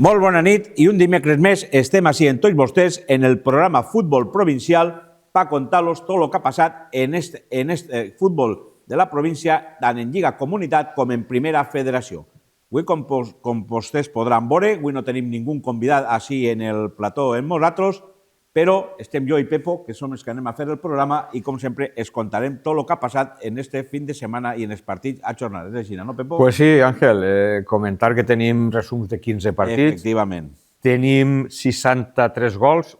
Molt bona nit i un dimecres més estem així en tots vostès en el programa Futbol Provincial per contar-los tot el que ha passat en este futbol de la província, tant en Lliga Comunitat com en Primera Federació. Avui, com vostès podran veure, avui no tenim ningú convidat així en el plató amb nosaltres, però estem jo i Pepo, que som els que anem a fer el programa i, com sempre, es contarem tot el que ha passat en este fin de setmana i en els partits a jornades. És així, no, Pepo? Pues sí, Àngel, comentar que tenim resums de 15 partits. Efectivament. Tenim 63 gols,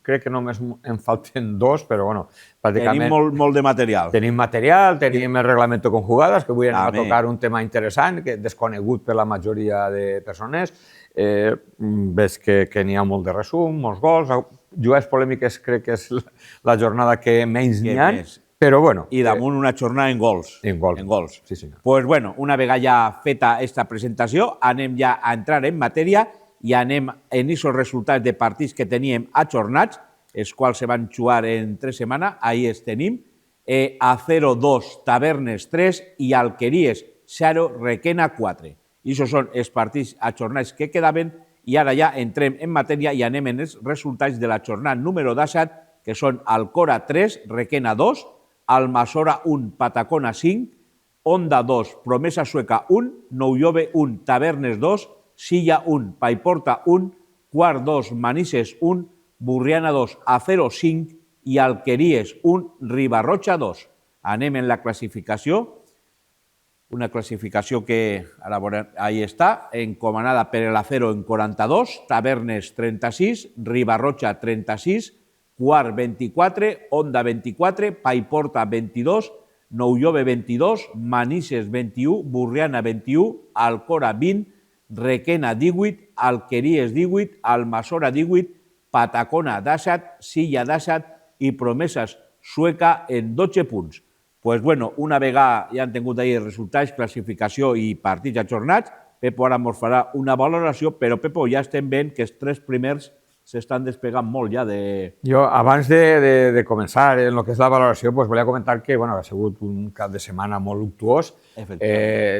crec que només en falten 2, però bueno, pràcticament... Tenim molt de material. Tenim material, tenim el reglamento con jugadas, que avui anem a tocar un tema interessant, que desconegut per la majoria de persones. Ves que n'hi ha molt de resum, molts gols. Jugades polèmiques crec que és la jornada que menys n'hi ha, però bueno. I damunt una jornada en gols. En gols. En gols. Sí, senyor. Pues bueno, una vegada ja feta esta presentació, anem ja a entrar en matèria i anem en aquests resultats de partits que teníem ajornats, els quals se van jugar en 3 setmanes, ahí els tenim. A 0-2, Tavernes 3 i Alqueries 0, Requena 4. I aquests són els partits ajornats que quedaven i ara ja entrem en matèria i anem en els resultats de la jornada número 17, que són Alcora 3, Requena 2, Almassora 1, Patacona 5, Onda 2, Promesa Sueca 1, Noullove 1, Tavernes 2, Silla 1, Paiporta 1, Quart 2, Manises 1, Burriana 2, Acero 5 i Alqueries 1, Ribarroja 2. Anem en la classificació, una classificació que, ara veurem, ahí està, encomanada per el Acero en 42, Tavernes 36, Ribarroja 36, Quart 24, Onda 24, Paiporta 22, Noullove 22, Manises 21, Burriana 21, Alcora 20, Requena 18, Alqueries 18, Almassora 18, Patacona 17, Silla 17 i Promeses Sueca en 12 punts. Pues bueno, una vegada ja han tingut ahí resultats, classificació i partits ajornats, Pepo ara ens farà una valoració, però Pepo, ja estem veient que els 3 primers s'estan despegant molt ja de... Jo, abans de començar en el que és la valoració, pues volia comentar que bueno, ha sigut un cap de setmana molt luctuós.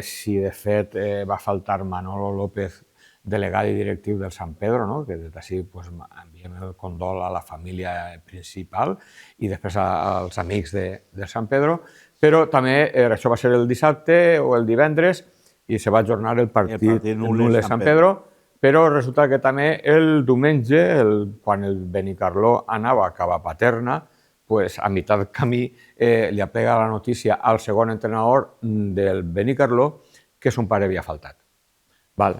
Si de fet va faltar Manolo López, delegat i directiu del Sant Pedro, no? Que des d'ací pues, enviem el condol a la família principal i després als amics de Sant Pedro, però també això va ser el dissabte o el divendres i se va ajornar el partit nul de Sant Pedro, però resulta que també el diumenge, quan el Benicarló anava cap a Paterna, pues, a meitat del camí li aplega la notícia al segon entrenador del Benicarló que son pare havia faltat. Val.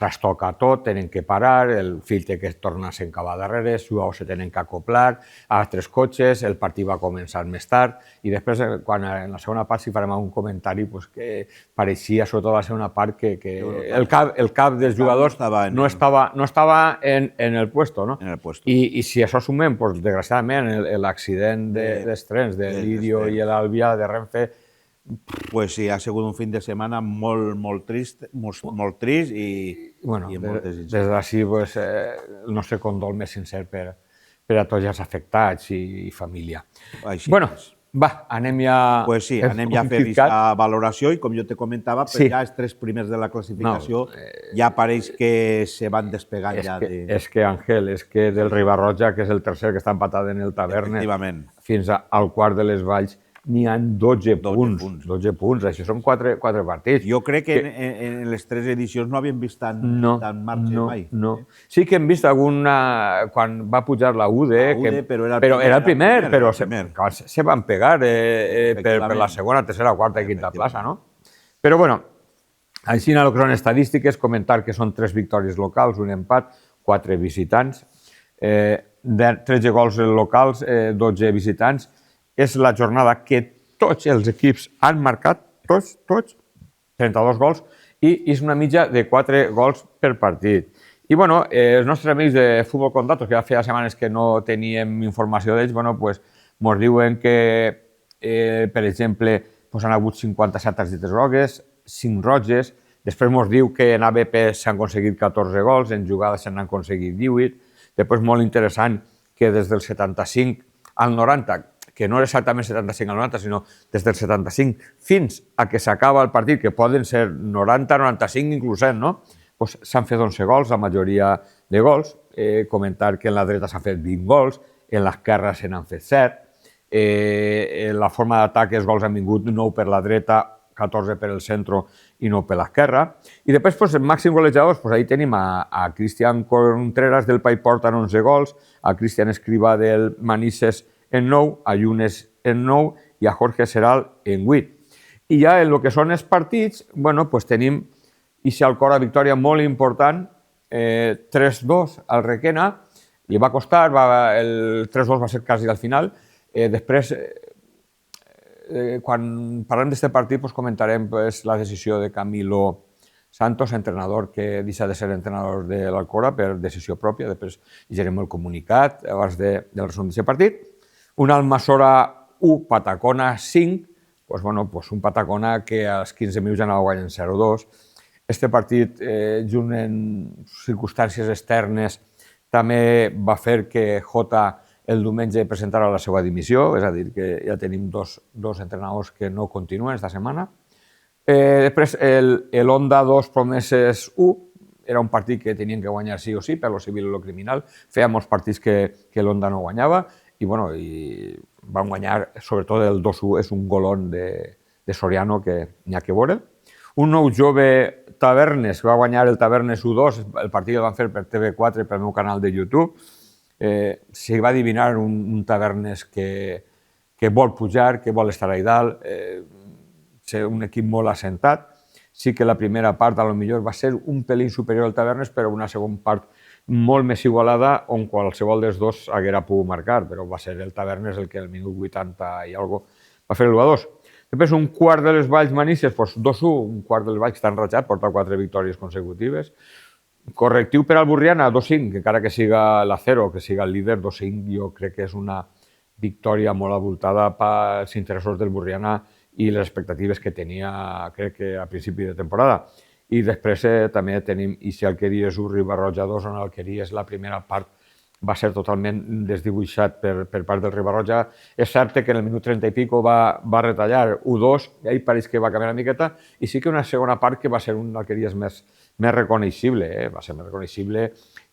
Trastoca tot, tenen que parar, el fill té que tornar-se cap a darrere, els jugadors se tenen que acoplar, altres cotxes, el partit va començar més tard i després, quan en la segona part, si farem algun comentari, pues, que pareixia, sobretot la segona part, que el cap dels jugadors no estava en el puesto. No? I si això sumem, pues, desgraciadament, l'accident dels trens de Lidio i l'Albia de Renfe, pues sí, ha sigut un fin de setmana molt trist i bueno, des d'ací pues, el nostre condol més sincer per a tots els afectats i família. Bueno, va, anem ja... Pues sí, anem ja a fer aquesta valoració i com jo te comentava, ja els 3 primers de la classificació ja pareix que se van despegant ja. És que, Àngel, és que del Ribarroja, que és el tercer que està empatat en el Tavernes, fins al Quart de les Valls, n'hi ha 12 punts. 12 punts, això són 4 partits. Jo crec que en les 3 edicions no havíem vist tant marge mai. No. Sí que hem vist alguna, quan va pujar la UDE, però era el primer, però se van pegar per la segona, tercera, quarta i quinta plaça, no? Però bueno, així en el que són estadístiques, comentar que són 3 victòries locals, un empat, 4 visitants, 13 gols locals, 12 visitants. És la jornada que tots els equips han marcat, tots, 32 gols, i és una mitja de 4 gols per partit. I bueno, els nostres amics de Futbol con Datos, que ja feia setmanes que no teníem informació d'ells, bueno, pues, ens diuen que, per exemple, pues, han hagut 57 targetes grogues, 5 roges, després ens diu que en ABP s'han aconseguit 14 gols, en jugades se n'han aconseguit 18, després molt interessant que des del 75 al 90, que no era exactament 75 al 90, sinó des del 75 fins a que s'acaba el partit, que poden ser 90, 95 inclús, no? doncs, s'han fet 11 gols, la majoria de gols. Comentar que en la dreta s'han fet 20 gols, en l'esquerra se n'han fet 7. La forma d'atac, els gols han vingut 9 per la dreta, 14 per el centre i 9 per l'esquerra. I després, doncs, el màxim golejadors, doncs, ahí tenim a Cristian Contreras del Paiporta en 11 gols, a Cristian Escrivá del Manises en 9, a Yunes en 9 i a Jorge Seral en 8. I ja en el que són els partits, bueno, doncs tenim aquesta Alcora victòria molt important, 3-2 al Requena, li va costar, el 3-2 va ser quasi al final. Després, quan parlem d'aquest partit, doncs comentarem la decisió de Camilo Santos, entrenador que deixa de ser entrenador de l'Alcora per decisió pròpia. Després llegirem el comunicat abans del resum d'aquest partit. Un Almassora 1, Patacona 5, doncs, bueno, doncs un Patacona que als 15 minuts ja anava guanyant 0-2. Este partit, junt en circumstàncies externes, també va fer que Jota el diumenge presentara la seva dimissió, és a dir, que ja tenim dos entrenadors que no continuen esta setmana. Després, l'Onda 2, Promeses 1, era un partit que tenien que guanyar sí o sí, per lo civil o lo criminal. Feia molts partits que l'Onda no guanyava i van guanyar, sobretot el 2-1, és un golón de Soriano que n'hi ha que veure. Un nou jove, Tavernes, va guanyar el Tavernes 1-2, el partit el van fer per TV4, pel meu canal de YouTube. S'hi va adivinar un Tavernes que vol pujar, que vol estar allà dalt, ser un equip molt assentat. Sí que la primera part, a lo millor, va ser un pelín superior al Tavernes, però una segona part molt més igualada, on qualsevol dels dos haguera pogut marcar, però va ser el Tavernes el que al minut 80 i alguna cosa va fer el 1-2. Després, un quart de les Valls Manises, doncs 2-1, un quart de les Valls que està enratjat, porta 4 victòries consecutives. Correctiu per al Burriana, 2-5, que encara que siga l'Acero, que siga el líder, 2-5, jo crec que és una victòria molt abultada pels interessos del Burriana i les expectatives que tenia, crec que a principi de temporada. I després també tenim Ixi Alqueries 1, Riba-roja 2, on Alqueries la primera part va ser totalment desdibuixat per part del Riba-roja. És cert que en el minut 30 i pico va retallar 1-2, i ahí pareix que va canviar una miqueta, i sí que una segona part que va ser un Alqueries més reconeixible, va ser més reconeixible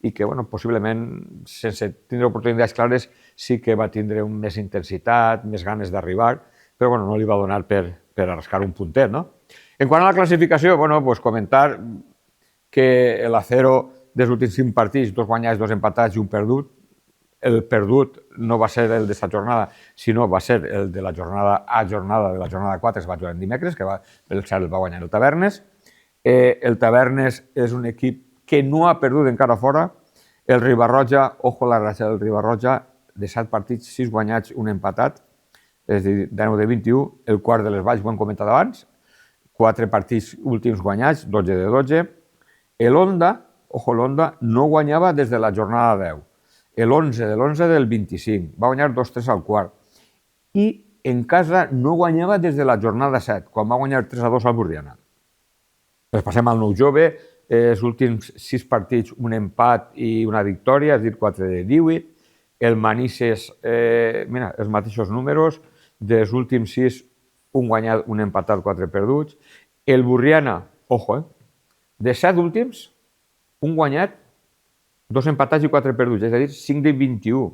i que, bueno, possiblement, sense tindre oportunitats clares, sí que va tindre més intensitat, més ganes d'arribar, però, bueno, no li va donar per arrascar un puntet, no? En quant a la classificació, bueno, pues comentar que l'Acero dels últims 5 partits, 2 guanyats, 2 empatats i un perdut. El perdut no va ser el d'esta jornada, sinó va ser el de la jornada de la jornada 4, que es va jugar en dimecres, que el va guanyar el Tavernes. El Tavernes és un equip que no ha perdut encara fora. El Riba-roja, ojo la ratxa del Riba-roja, de 7 partits, 6 guanyats, un empatat, és a dir, de 9 de 21, el quart de les Valls, ho hem comentat abans, 4 partits últims guanyats, 12 de 12. L'Onda, ojo, l'Onda no guanyava des de la jornada 10. L'11 de l'11 del 25. Va guanyar 2-3 al quart. I en casa no guanyava des de la jornada 7, quan va guanyar 3-2 al Burriana. Doncs passem al nou jove. Els últims 6 partits, un empat i una victòria, és a dir, 4 de 18. El Manises, mira, els mateixos números. Dels últims 6, un guanyat, un empatat, 4 perduts. El Burriana, ojo, de 7 últims, un guanyat, 2 empatats i 4 perduts, és a dir, 5 de 21.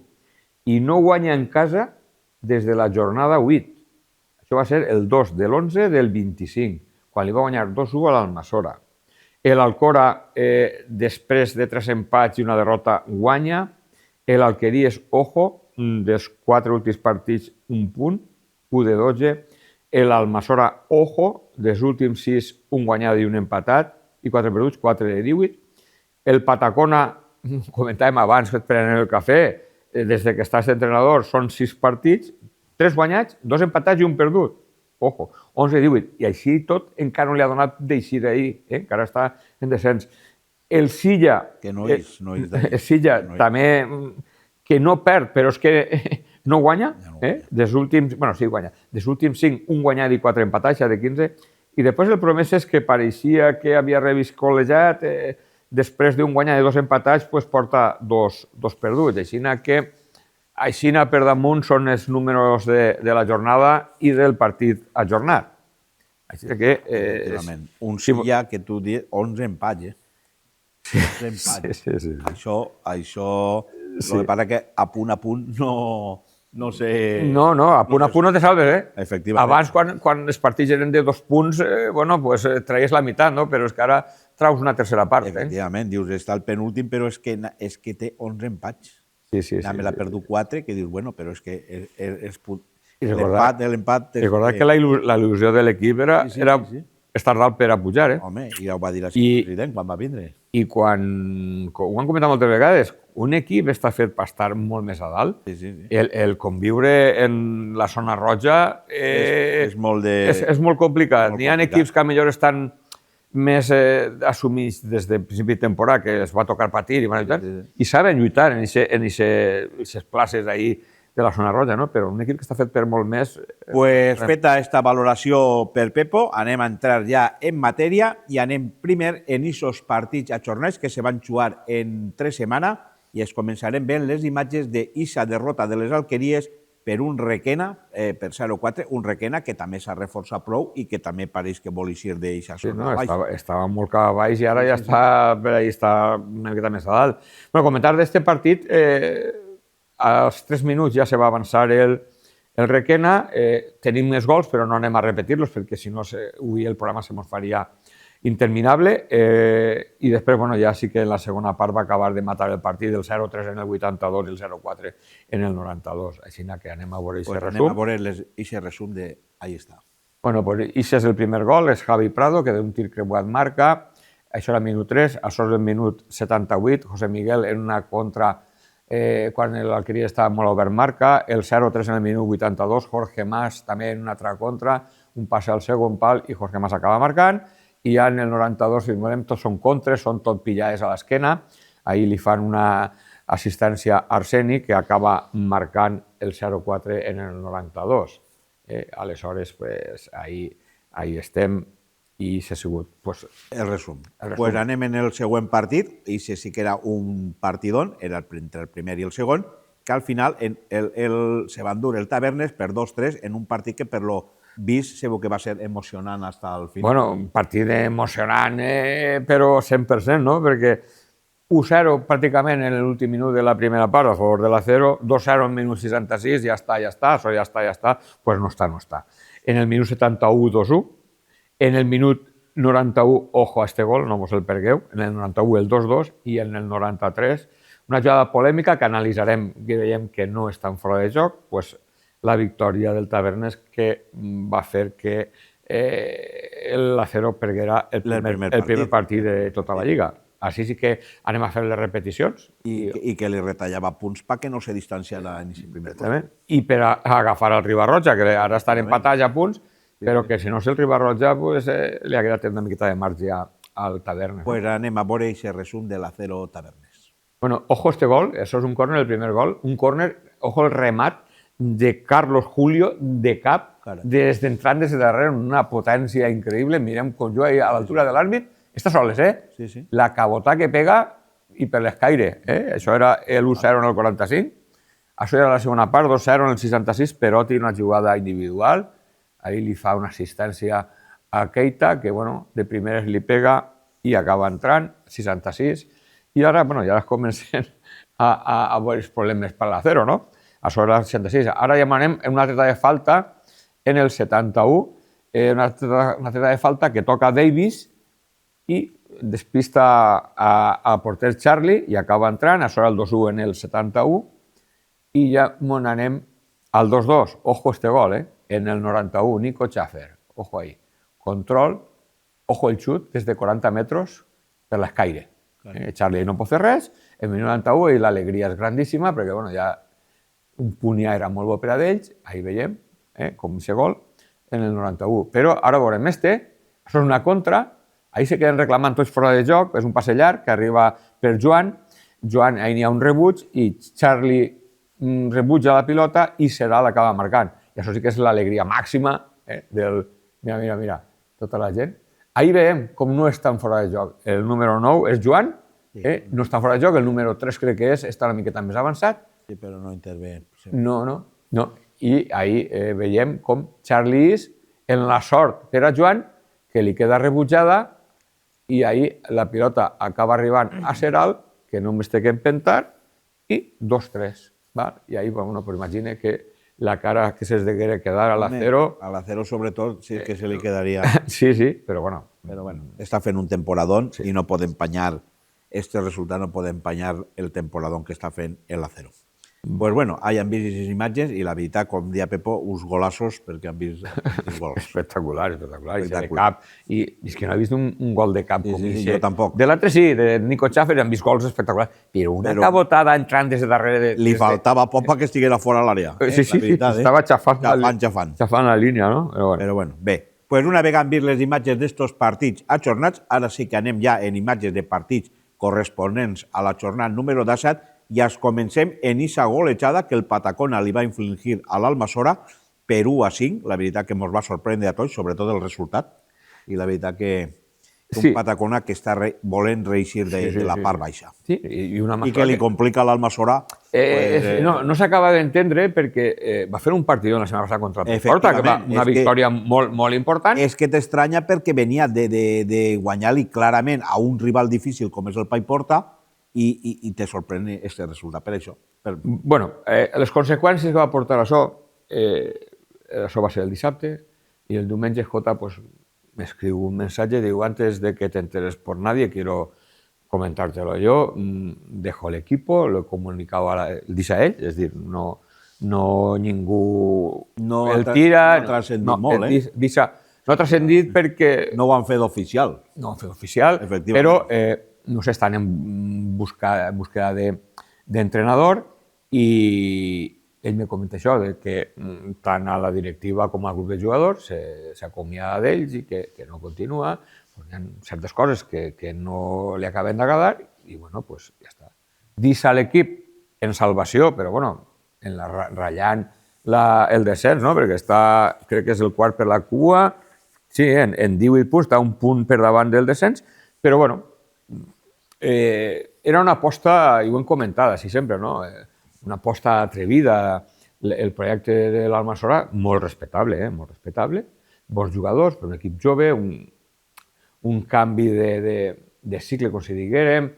I no guanya en casa des de la jornada 8. Això va ser el 2 de l'11 del 25, quan li va guanyar 2-1 a l'Almassora. L'Alcora, després de 3 empats i una derrota, guanya. L'Alqueries, ojo, dels 4 últims partits, un punt, 1 de 12. L'Almassora, ojo, dels últims 6, un guanyat i un empatat, i 4 perduts, 4 de 18. El Patacona, comentàvem abans que et prenen el cafè, des que està entrenador són 6 partits, 3 guanyats, 2 empatats i un perdut. Ojo, 11 de 18. I així tot encara no li ha donat d'eixir d'ahir, encara està en descens. El Silla, que no és d'ahir. El Silla també, que no perd, però és que no guanya. Dels últims, bueno, sí, guanya. Dels últims 5, un guanyat i 4 empatats, ja de 15. I després el Promeses, que pareixia que havia reviscolejat, després d'un guanyat i 2 empatats, porta 2 perduts. Així per damunt són els números de la jornada i del partit ajornat. Així que... Un Silla que tu dius 11 empats, 11 empats. Sí. Això, el que passa que a punt no sé... No, a punt no te salves, eh? Efectivament. Abans, quan els partits eren de 2 punts, bueno, pues traies la meitat, no? Però és que ara traus una tercera part, Efectivament, dius, està el penúltim, però és que té 11 empats. Sí. Me l'ha perdut 4, que dius, bueno, però és que l'empat... Recordar que la il·lusió de l'equip era estar dalt per a pujar, eh? Home, i ja ho va dir el president quan va vindre. I quan ho han comentat moltes vegades, un equip està fet per estar molt més a dalt. El conviure en la zona roja és molt complicat. N'hi ha equips que millor estan més assumits des de principi de temporada, que es va tocar patir i saben lluitar en aquestes places ahí de la zona roja, no? Però un equip que està fet per molt més... Pues feta esta valoració per Pepo, anem a entrar ja en matèria i anem primer en aquests partits ajornats que se van jugar en 3 setmanes i es començarem veient les imatges d'eixa derrota de les Alqueries per un Requena, per 0-4, un Requena que també s'ha reforçat prou i que també pareix que vol eixir d'eixa zona baix. Estava molt cap a baix i ara ja està una miqueta més a dalt. Bueno, comentar d'este partit... als 3 minuts ja se va avançar el Requena, tenim més gols, però no anem a repetir-los perquè si no avui el programa se mos faria interminable i després ja sí que en la segona part va acabar de matar el partit, el 0-3 en el 82 i el 0-4 en el 92. Així que anem a veure aquest resum. Anem a veure aquest resum de... Ahí està. Bueno, pues aquest és el primer gol, és Javi Prado, que d'un tir creuat marca. Això era el minut 3, això és el minut 78, José Miguel en una contra quan l'Alqueria estava molt obert marca, el 0-3 en el minut 82, Jorge Mas també en una altra contra, un passe al segon pal i Jorge Mas acaba marcant, i ja en el 92, si veurem, tots són contres, són tot pillades a l'esquena, ahir li fan una assistència a Arseni que acaba marcant el 0-4 en el 92. Aleshores, ahir estem i s'ha sigut el resum. Pues anem en el següent partit, i sí que era un partidón, era entre el primer i el segon, que al final se va endur el Tavernes per 2-3 en un partit que per lo vist segur que va ser emocionant fins al final. Bueno, un partit emocionant, però 100%, no? Perquè 1-0 pràcticament en l'últim minut de la primera part a favor de l'Acero, 2-0 en minut 66, ja està, això ja està, pues no està. En el minut 71, 2-1, en el minut 91, ojo a este gol, no vos el pergueu, en el 91 el 2-2 i en el 93 una jugada polèmica que analitzarem i veiem que no està en fora de joc, pues la victòria del Tavernes que va fer que l'Acero perguera el primer partit de tota la Lliga. Així sí que anem a fer les repeticions. I que li retallava punts perquè no se distanciara en aquest primer partit. I per agafar el Ribarroja, que ara estan empatats a punts, però que si no és el Ribarroja, li ha quedat una miqueta de marge al Tavernes. Pues anem a veure aquest resum de l'Acero Tavernes. Bueno, ojo este gol, això és un córner, el primer gol, un córner, ojo el remat de Carlos Julio de cap, des d'entrant des de darrere, una potència increïble, mirem com jo a l'altura de l'àrbit, està soles, Sí. La cabotà que pega i per l'escaire, això era l'1-0 en el 45, això era la segona part, 2-0 en el 66, però té una jugada individual. Ahí li fa una assistència a Keita, que de primeres li pega i acaba entrant, 66. I ara, ja es comencen a veure els problemes per l'Acero, no? Això era el 66. Ara ja anem en una treta de falta en el 71, una treta de falta que toca Davis i despista a porter Charlie i acaba entrant, això era el 2-1 en el 71, i ja anem al 2-2. Ojo este gol, en el 91, Nico Schaffer, ojo ahí, control, ojo el xut des de 40 metres per l'escaire. Charlie no pot fer res, en el 91 i l'alegria és grandíssima, perquè ja un punt ja era molt bo per a d'ells, ahí veiem, com aquest gol, en el 91. Però ara veurem això és una contra, ahí se queden reclamant tots fora de joc, és un passe llarg que arriba per Joan, ahí n'hi ha un rebuig i Charlie rebutja la pilota i serà l'acaba marcant. I això sí que és l'alegria màxima del... Mira, tota la gent. Ahí veiem com no estan fora de joc. El número 9 és Joan, no està fora de joc, el número 3 crec que està una miqueta més avançat. Sí, però no intervé. No. I ahí veiem com Charlie és en la sort per a Joan, que li queda rebutjada i ahir la pilota acaba arribant a Seral, que només té que empentar, i 2-3. I ahir, bueno, pues imagina que la cara que se'ls deguera quedar a l'Acero... A l'Acero, sobretot, sí que se li quedaria... Sí, però bueno. Però bueno, està fent un temporadón i no pot empanyar, este resultat no pot empanyar el temporadón que està fent l'Acero. Pues bueno, han vist aquestes imatges i la veritat, com dia Pepo, uns golazos perquè han vist els gols. Espectacular. I de cap. I és que no he vist un gol de cap com sí, jo tampoc. De l'altre sí, de Nico Schaffer han vist gols espectaculars, però una cabotada entrant des de darrere... Li faltava poc perquè estiguera fora a l'àrea. Sí, estava xafant la línia, no? Però bueno, bé. Pues una vegada han vist les imatges d'estos partits ajornats, ara sí que anem ja en imatges de partits corresponents a la jornada número 17 i ens comencem en aquesta golejada que el Patacona li va infligir a l'Almassora per 1-5. La veritat que ens va sorprendre a tots, sobretot el resultat. I la veritat que un Patacona que està volent reeixir de la part baixa. Sí, i que li complica a l'Almassora. No s'acaba d'entendre perquè va fer un partit la setmana passada contra el Porta, que va una victòria molt important. És que t'estranya perquè venia de guanyar-li clarament a un rival difícil com és el Paiporta i te sorprèn aquest resultat per això. Bueno, les conseqüències que va portar això va ser el dissabte i el diumenge Jota me escriu un mensatge, diu, antes de que te enteres por nadie, quiero comentártelo yo, dejo el equipo, lo he comunicado a él, es decir, no ningú el tira. No ha transcendit molt, no ha transcendit perquè... No ho han fet oficial. No ho han fet oficial, però no s'estan en búsqueda d'entrenador i ell me comenta això, que tant a la directiva com al grup de jugadors s'acomiada d'ells i que no continua. Hi ha certes coses que no li acaben d'agradar i, bueno, doncs ja està. Deixa l'equip en salvació, però, bueno, ratllant el descens, no? Perquè crec que és el quart per la cua, sí, en 18 punts, està un punt per davant del descens, però, bueno, era una aposta, i ho hem comentat així sempre, no? Una aposta atrevida, el projecte de l'Almassora, molt respectable, bons jugadors, però un equip jove, un canvi de cicle, com si diguérem,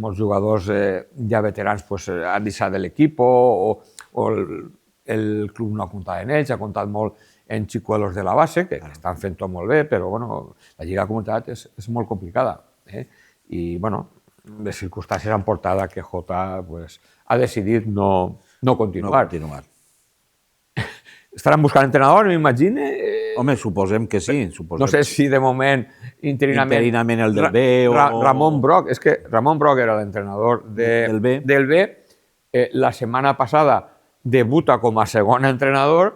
molts jugadors ja veterans han deixat de l'equip o el club no ha comptat en ells, ha comptat molt en xicuelos de la base, que estan fent tot molt bé, però la Lliga de Comunitat és molt complicada. I, bueno, les circumstàncies han portat a que Jota ha decidit no continuar. Estaran buscant entrenador, m'imagino? Home, suposem que sí. No sé si de moment interinament el del B o... Ramon Broc, és que Ramon Broc era l'entrenador del B. La setmana passada debuta com a segon entrenador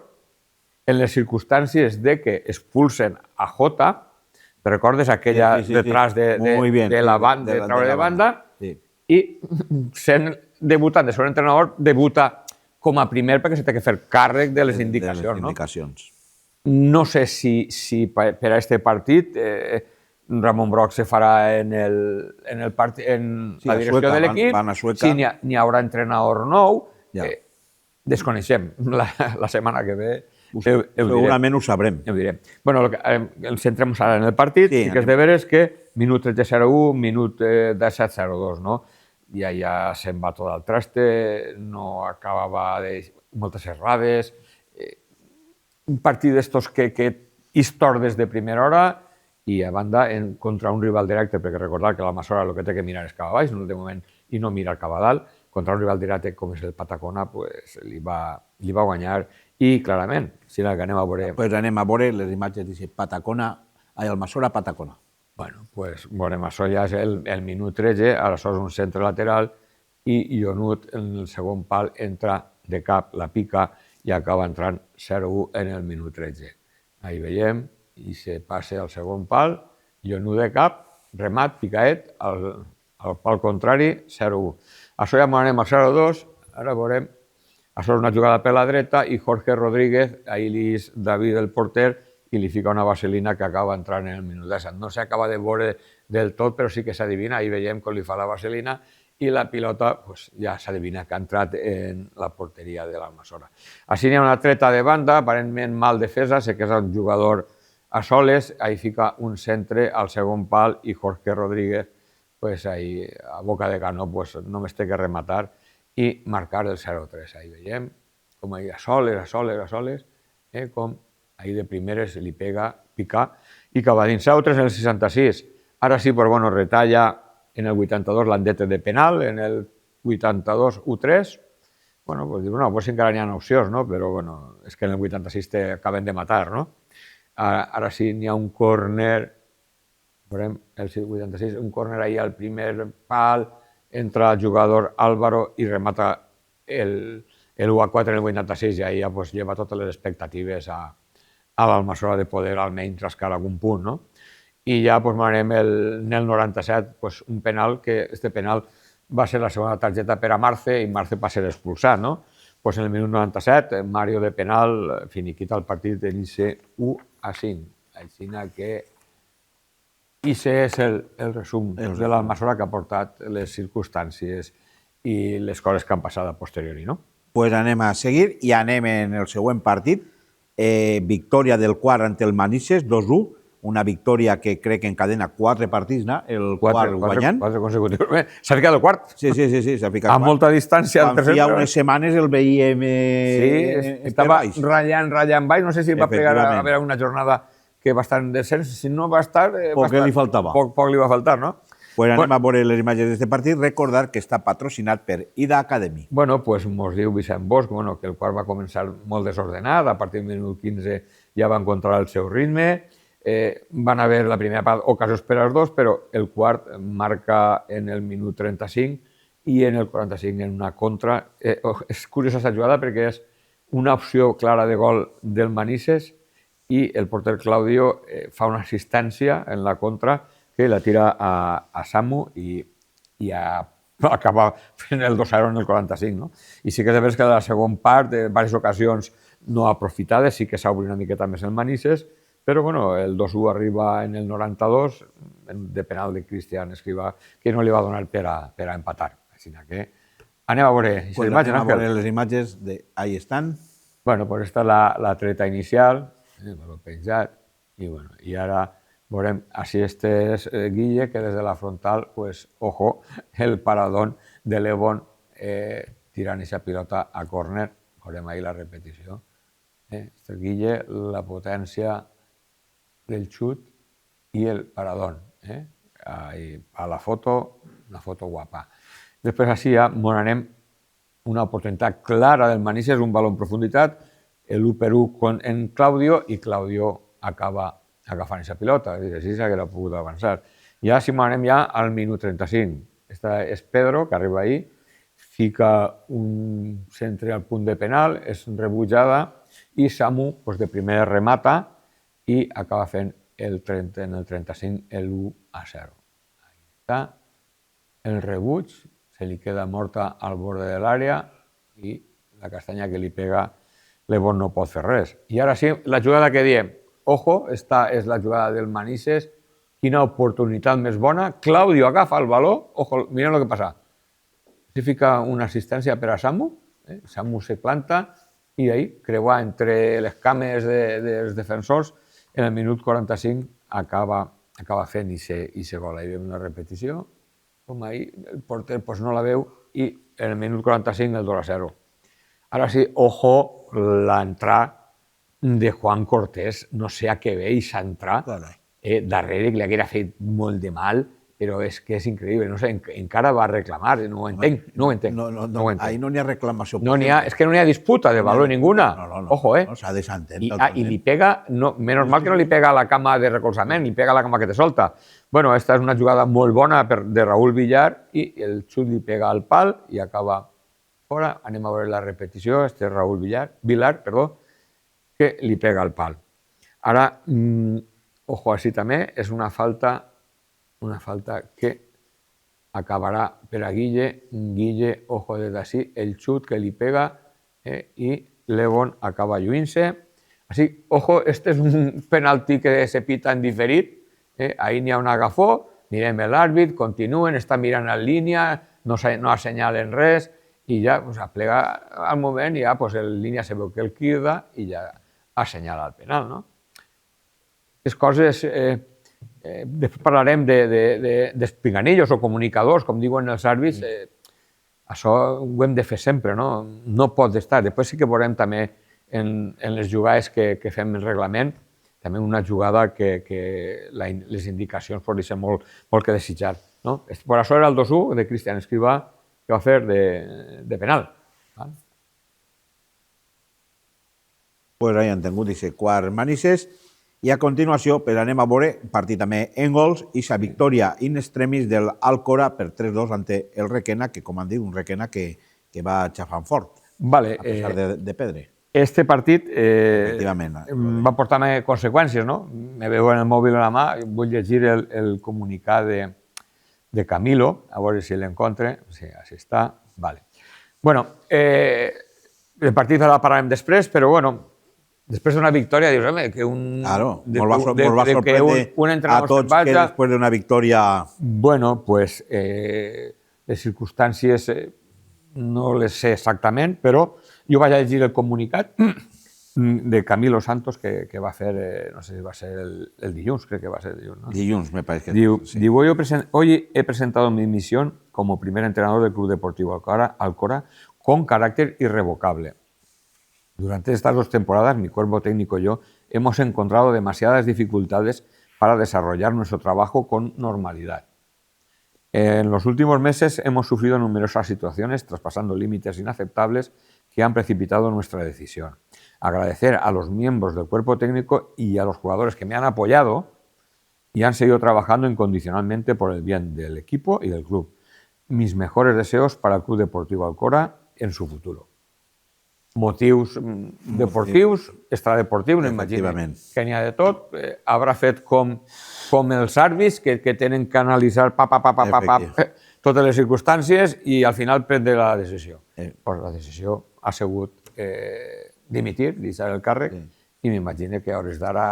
en les circumstàncies de que expulsen a Jota. ¿Te recordes aquella detrás de la banda, de traure de banda? I sent debutant de ser entrenador, debuta com a primer perquè se té que fer càrrec de les indicacions. No sé si per a aquest partit Ramon Broc se farà en la direcció de l'equip, si n'hi haurà entrenador nou, desconeixem la setmana que ve. Segurament ho sabrem. Ens centrem ara en el partit, i que és de veres que minut 13-0-1, minut 17-0-2, no? I ja se'n va tot al traste, no acabava de... moltes errades, un partit d'estos que histordes de primera hora i a banda contra un rival directe, perquè recordar que l'Almassora el que té que mirar és cap a baix, en l'últim moment, i no mirar cap a dalt, contra un rival directe com és el Patacona, li va guanyar i clarament, si anem a veure... Anem a veure les imatges d'aquest Patacona, Almassora-Patacona. Veurem, això ja és el minut 13, ara això és un centre lateral i Ionut en el segon pal entra de cap, la pica i acaba entrant 0-1 en el minut 13. Ahí veiem, i se passa al segon pal, Ionut de cap, remat, picaet, al pal contrari, 0-1. Això ja anem al 0-2, ara veurem, això és una jugada per la dreta i Jorge Rodríguez, ahí li és David el porter, i li fica una vaselina que acaba entrant en el minut 17. No s'acaba de veure del tot, però sí que s'adivina. Ahí veiem com li fa la vaselina i la pilota ja s'adivina que ha entrat en la porteria de l'Almassora. Així n'hi ha una treta de banda, aparentment mal defesa, sé que és un jugador a soles, ahí fica un centre al segon pal i Jorge Rodríguez, pues ahí a boca de canó, pues només té que rematar i marcar el 0-3. Ahí veiem com ahí a soles, com ahí de primeres li pega, pica, i que va dins 0-3 en el 66. Ara sí, pues bueno, retalla en el 82 l'andete de penal, en el 82 U3. Bueno, pues diu, no, pues encara n'hi ha opcions, no? Però bueno, és que en el 86 acaben de matar, no? Ara sí, n'hi ha un córner, veurem el 86, un córner ahí al primer pal, entra el jugador Álvaro i remata el 1-4 en el 86 i ahí ja pues, lleva totes les expectatives a l'Almassora de poder almenys rascar algun punt, no? I ja pues, anem en el 97, pues, un penal, que este penal va ser la segona targeta per a Marce i Marce va ser expulsat, no? Pues en el minut 97, Mario de penal finiquita el partit en IC 1-5. Així que IC és el resum de l'Almassora que ha portat les circumstàncies i les coses que han passat a posteriori, no? Pues anem a seguir i anem en el següent partit. Victòria del Quart ante el Manises, 2-1. Una victòria que crec que encadena 4 partits, no? El Quart guanyant. 4 consecutius. S'ha ficat el quart. Sí, s'ha ficat a molta distància. Quan feia unes setmanes el veiem estava ratllant baix. No sé si va pegar a veure una jornada que va estar en descens. Si no va estar... Poc li faltava. Poc li va faltar, no? Pues anem a veure les imatges d'aquest partit. Recordar que està patrocinat per Ida Academy. Bueno, pues mos diu Vicent Bosch que el Quart va començar molt desordenat. A partir del minut 15 ja va encontrar el seu ritme. Van haver la primera part ocasions per als dos, però el Quart marca en el minut 35 i en el 45 en una contra. És curiosa aquesta jugada perquè és una opció clara de gol del Manises i el porter Claudio fa una assistència en la contra que la tira a Samu i acaba fent el 2-0 en el 45. No? I sí que és veritat que la segona part, en diverses ocasions no aprofitades, sí que s'obre una miqueta més el Manises, però bueno, el 2-1 arriba en el 92 de penal de Cristian Escrivà, que no li va donar per a empatar. Així que anem a veure les imatges. Anem a veure les imatges, ahí estan. Bueno, pues esta és la treta inicial, el baló penjat, i ara veurem, així este és Guille, que des de la frontal, pues, ojo, el paradón de Lebón tirant aquesta pilota a córner. Veurem ahí la repetició. Este Guille, la potència del xut i el paradón. A la foto, una foto guapa. Després així ja anem una oportunitat clara del Manises, un baló en profunditat, l'1-1 en Claudio i Claudio acaba agafant aquesta pilota, així s'hauria pogut avançar. I ara si anem ja al minut 35. Esta és Pedro, que arriba ahí, fica un centre al punt de penal, és rebutjada, i Samu de primer remata i acaba fent en el 35 l'1-0. Ahí està, el rebuig, se li queda morta al borde de l'àrea i la castanya que li pega, Lebón no pot fer res. I ara sí, la jugada que diem, ojo, esta és la jugada del Manises, quina oportunitat més bona, Claudio agafa el baló, ojo, mireu el que passa, se fica una assistència per a Samu, Samu se planta i ahí creuar entre les cames dels defensors, en el minut 45 acaba fent i gol. Ahí veiem una repetició, com ahí el porter no la veu i en el minut 45 el 2-0. Ara sí, ojo, l'entrada de Juan Cortés, no sé a què ve aquesta entrada darrere, que li haguera fet molt de mal, però és que és increïble, no sé, encara va reclamar, no ho entenc. Ahí no n'hi ha reclamació. És que no n'hi ha disputa de valor ninguna. Ojo, s'ha de s'entén. I li pega, menys mal que no li pega a la cama de recolzament, li pega a la cama que te solta. Bueno, esta és una jugada molt bona de Raúl Villar i el xut li pega al pal i acaba fora. Anem a veure la repetició, este és Raúl Vilar, que li pega al pal. Ara, ojo, així també, és una falta que acabarà per a Guille, ojo des d'ací, el xut que li pega i Lebón acaba lluint-se. Així, ojo, este és un penalti que se pita en diferit, ahí n'hi ha un agafó, mirem l'àrbit, continuen, està mirant en línia, no assenyalen res, i ja aplega al moment i ja en línia se veu que el crida i ja assenyala el penal, no? les coses... Després parlarem d'espiganillos o comunicadors, com diuen els àrbits. Això ho hem de fer sempre, no? No pot estar. Després sí que veurem també en les jugades que fem en reglament, també una jugada que les indicacions pot deixar molt que desitjar. Per això era el 2-1 de Cristian Escrivà, que va fer de penal. Pues ahí han tingut aquest quart Manises. I a continuació anem a veure un partit també en gols i la victòria in extremis del Alcora per 3-2 ante el Requena, que com han dit, un Requena que va xafant fort, a pesar de pedre. Este partit va portar conseqüències, no? Me veu en el mòbil a la mà, vull llegir el comunicat de Camilo, a veure si l'encontre. Sí, així està. Vale. Bueno, el partit el parlarem després, però bueno, després d'una victòria, dius, home, que un... Claro, molt va sorprendre a tots que després d'una victòria... Bueno, pues les circumstàncies no les sé exactament, però jo vaig llegir el comunicat de Camilo Santos que va fer, no sé si va ser el dilluns, crec que va ser el dilluns, ¿no? Dilluns, me parece que diu, sí. Diu, hoy he presentado mi misión como primer entrenador del Club Deportivo Alcora con carácter irrevocable. Durante estas 2 temporadas, mi cuerpo técnico y yo hemos encontrado demasiadas dificultades para desarrollar nuestro trabajo con normalidad. En los últimos meses hemos sufrido numerosas situaciones, traspasando límites inaceptables que han precipitado nuestra decisión. Agradecer a los miembros del cuerpo técnico y a los jugadores que me han apoyado y han seguido trabajando incondicionalmente por el bien del equipo y del club. Mis mejores deseos para el Club Deportivo Alcora en su futuro. Motius deportius, extradeportius, m'imagino que n'hi ha de tot. Haurà fet com els àrbits, que tenen que analitzar totes les circumstàncies i al final prendre la decisió. La decisió ha sigut dimitir, deixar el càrrec, i m'imagino que a hores d'ara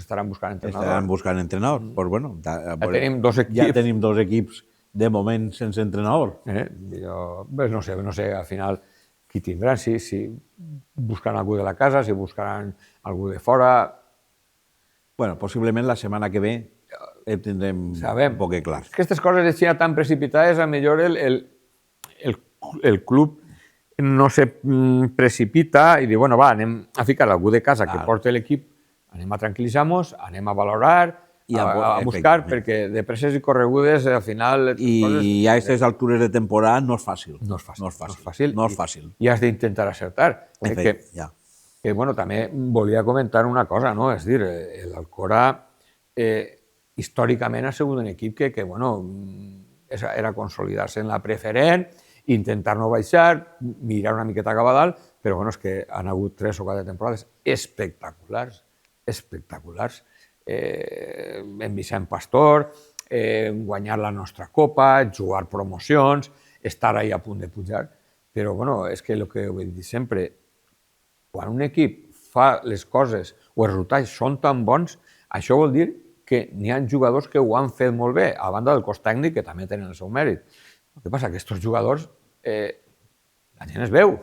estaran buscant entrenador. Estaran buscant entrenador. Pues bueno, ja tenim 2 equips de moment sense entrenador. No sé, al final... qui tindran, si buscaran algú de la casa, si buscaran algú de fora... Bueno, possiblement la setmana que ve tindrem un poc clar. Aquestes coses així tan precipitades, a millor el club no se precipita i diu, bueno, va, anem a ficar algú de casa que porti l'equip, anem a tranquil·litzar-nos, anem a valorar, a buscar, perquè de presses i corregudes al final... I a aquestes altures de temporada no és fàcil. No és fàcil. I has d'intentar acertar. Que, bueno, també volia comentar una cosa, no? És dir, l'Alcora històricament ha sigut un equip que, bueno, era consolidar-se en la preferent, intentar no baixar, mirar una miqueta cap a dalt, però, bueno, és que han hagut 3 o 4 temporades espectaculars. En Vicent Pastor, guanyar la nostra copa, jugar promocions, estar ahí a punt de pujar. Però, bueno, és que el que ho he dit sempre, quan un equip fa les coses o els resultats són tan bons, això vol dir que n'hi ha jugadors que ho han fet molt bé, a banda del cos tècnic, que també tenen el seu mèrit. El que passa és que aquests jugadors, la gent es veu,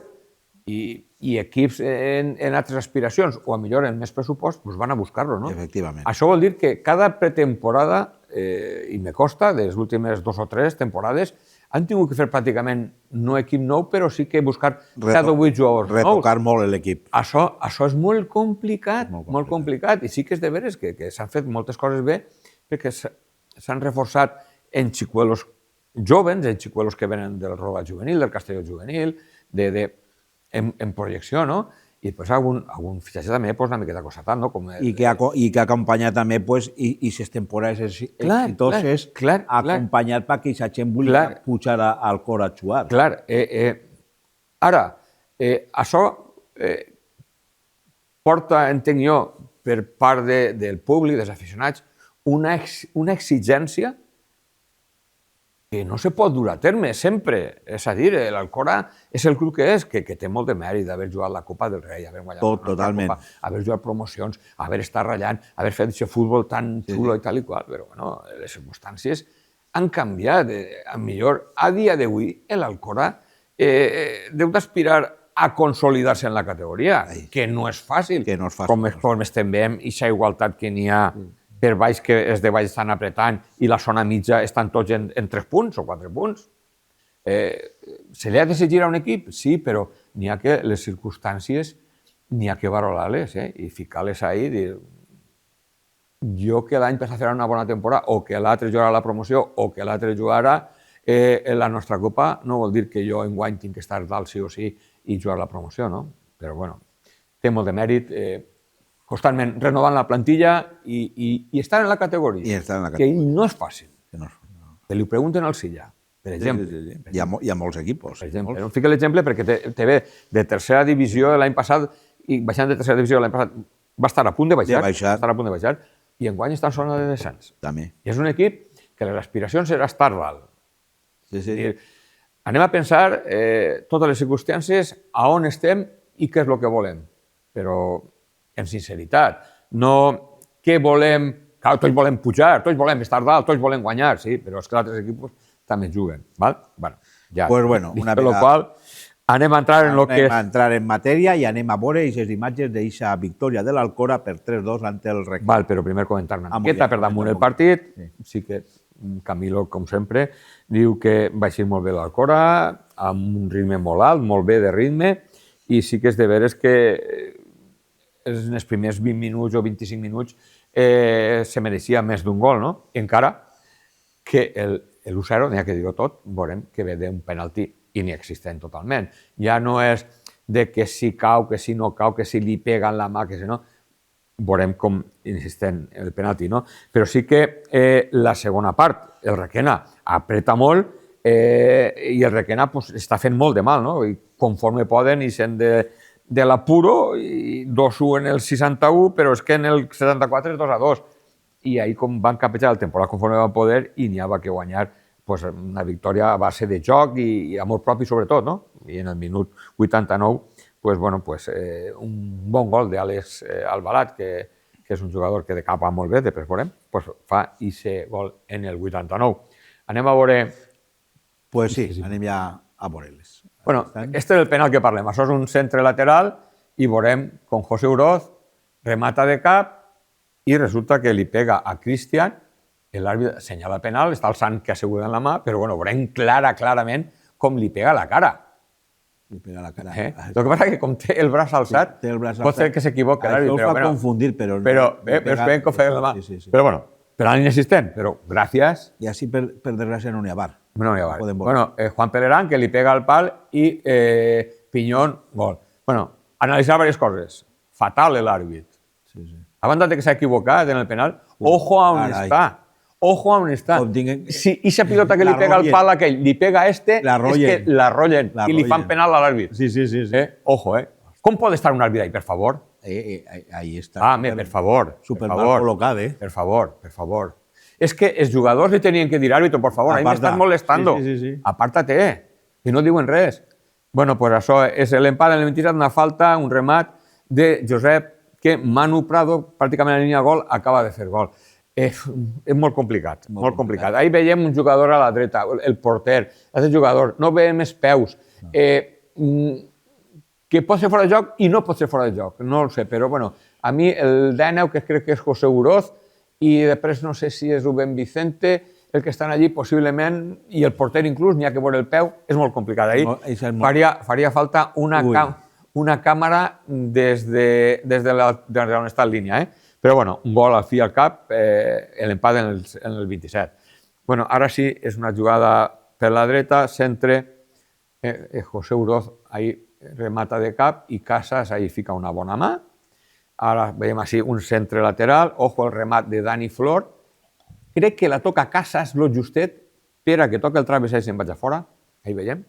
i equips en altres aspiracions o millor en més pressupost van a buscar-lo, no? Efectivament. Això vol dir que cada pretemporada, i me costa, de les últimes 2 o 3 temporades, han tingut que fer pràcticament no equip nou, però sí que buscar 7 o 8 jugadors nous. Retocar molt l'equip. Això és molt complicat, i sí que és de veres que s'han fet moltes coses bé, perquè s'han reforçat en xicuelos jovens, en xicuelos que venen del Roda Juvenil, del Castelló Juvenil, en projecció, no? I després algun fitxatge també una miqueta cosatat, no? I que ha acompanyat també i les temporades exitoses ha acompanyat perquè aquesta gent vulgui pujar al cor a jugar. Clar. Ara, això porta, entenc jo, per part del públic, dels aficionats, una exigència que no se pot dur a terme sempre. És a dir, l'Alcora és el club que és, que té molt de mèrit d'haver jugat la Copa del Rei, haver guanyat la Copa, haver jugat promocions, haver estat ratllant, haver fet aquest futbol tan xulo i tal i qual, però bueno, les circumstàncies han canviat. A millor, a dia d'avui, l'Alcora deu d'aspirar a consolidar-se en la categoria, que no és fàcil. Que no és fàcil. Com estem veient, aquesta igualtat que n'hi ha per baix, que els de baix estan apretant i la zona mitja estan tots en 3 punts o 4 punts. Se li ha d'exigir a un equip? Sí, però n'hi ha que les circumstàncies n'hi ha que valorar-les i ficar-les ahí i dir jo que l'any passat farà una bona temporada o que l'altre jugarà la promoció o que l'altre jugarà en la nostra copa no vol dir que jo enguany tinc que estar dalt sí o sí i jugar la promoció, no? Però bueno, té molt de mèrit constantment renovant la plantilla i estar en la categoria, que no és fàcil. Que li pregunten al Silla, per exemple. Hi ha molts equips. Per exemple, no fica l'exemple perquè te ve de tercera divisió l'any passat i baixant de tercera divisió l'any passat va estar a punt de baixar, i enguany està en zona de descens. També. I és un equip que les aspiracions era estar dalt. Sí. Anem a pensar totes les circumstàncies, a on estem i què és el que volem. Però en sinceritat, no què volem. Clar, tots volem pujar, tots volem estar dalt, tots volem guanyar, sí, però és que altres equips també juguen. Bueno, ja. Pues bueno, una vegada. Per la qual anem a entrar en lo que és... Anem a entrar en matèria i anem a veure aquestes imatges d'aquesta victòria de l'Alcora per 3-2 ante el Requena. Val, però primer comentar una miqueta per damunt el partit. Sí que Camilo, com sempre, diu que va eixir molt bé l'Alcora, amb un ritme molt alt, molt bé de ritme, i sí que és de veres que en els primers 20 minuts o 25 minuts se mereixia més d'un gol, no? Encara que l'1-0, n'hi ha que dir-ho tot, veurem que ve d'un penalti inexistent totalment. Ja no és de que si cau, que si no cau, que si li pega en la mà, que si no... Veurem com insistent el penalti, no? Però sí que la segona part, el Requena apreta molt i el Requena està fent molt de mal, no? I conforme poden i sent de l'apuro, i 2-1 en el 61, però és que en el 74 és 2-2. I ahir com van capejar el temporal conforme van poder i n'hi havia que guanyar una victòria a base de joc i amor propi sobretot, no? I en el minut 89 un bon gol d'Àlex Albalat, que és un jugador que de cap va molt bé, després veurem, fa aquest gol en el 89. Anem a veure... Pues sí, anem ja a veure-les. Bueno, este és el penal que parlem. Això és un centre lateral i veurem com José Uroz remata de cap i resulta que li pega a Cristian, l'àrbitre assenyala penal, està el sant que assegura en la mà, però veurem clarament com li pega a la cara. Li pega a la cara. El que passa és que com té el braç alçat, pot ser que s'equivoqui l'àrbitre. Això ho fa confundir, però... Però esperem que ho feia la mà. Però bueno, penal inexistent, però gràcies. I així, per desgràcia, no n'hi ha bar. No n'hi ha bar. Bueno, Juan Pelerán, que li pega al pal, i Piñón, gol. Bueno, analitzar diverses coses. Fatal l'àrbit. A banda de que s'ha equivocat en el penal, ojo a on està. Ojo a on està. Si aquesta pilota que li pega al pal aquell li pega a este, és que la rollen i li fan penal a l'àrbit. Sí. Ojo, Com pot estar un àrbit ahí, per favor? Ahí està. Per favor. Supermal col·locat, Per favor. És que els jugadors li tenien que dir àrbitro, por favor, ahí m'estàs molestando. Apártate, que no diuen res. Bueno, pues això és l'empat en el 27, una falta, un remat de Josep, que Manu Prado, pràcticament a la línia de gol, acaba de fer gol. És molt complicat, molt complicat. Ahí veiem un jugador a la dreta, el porter, l'altre jugador, no veiem els peus, que pot ser fora de joc i no pot ser fora de joc, no ho sé, però bueno, a mi el 19, que crec que és José Uroz, i després no sé si és Rubén Vicente, el que estan allí possiblement, i el porter inclús, n'hi ha que veure el peu, és molt complicat. Ahí faria falta una càmera des d'on està en línia, Però bueno, un gol al fi al cap, l'empat en el 27. Bueno, ara sí, és una jugada per la dreta, centre, José Uroz ahí remata de cap i Casas ahí fica una bona mà. Ara veiem així un centre lateral, ojo al remat de Dani Flor. Crec que la toca Casas, lo justet, per a que toca el travessat i se'n vaig a fora. Ahí veiem.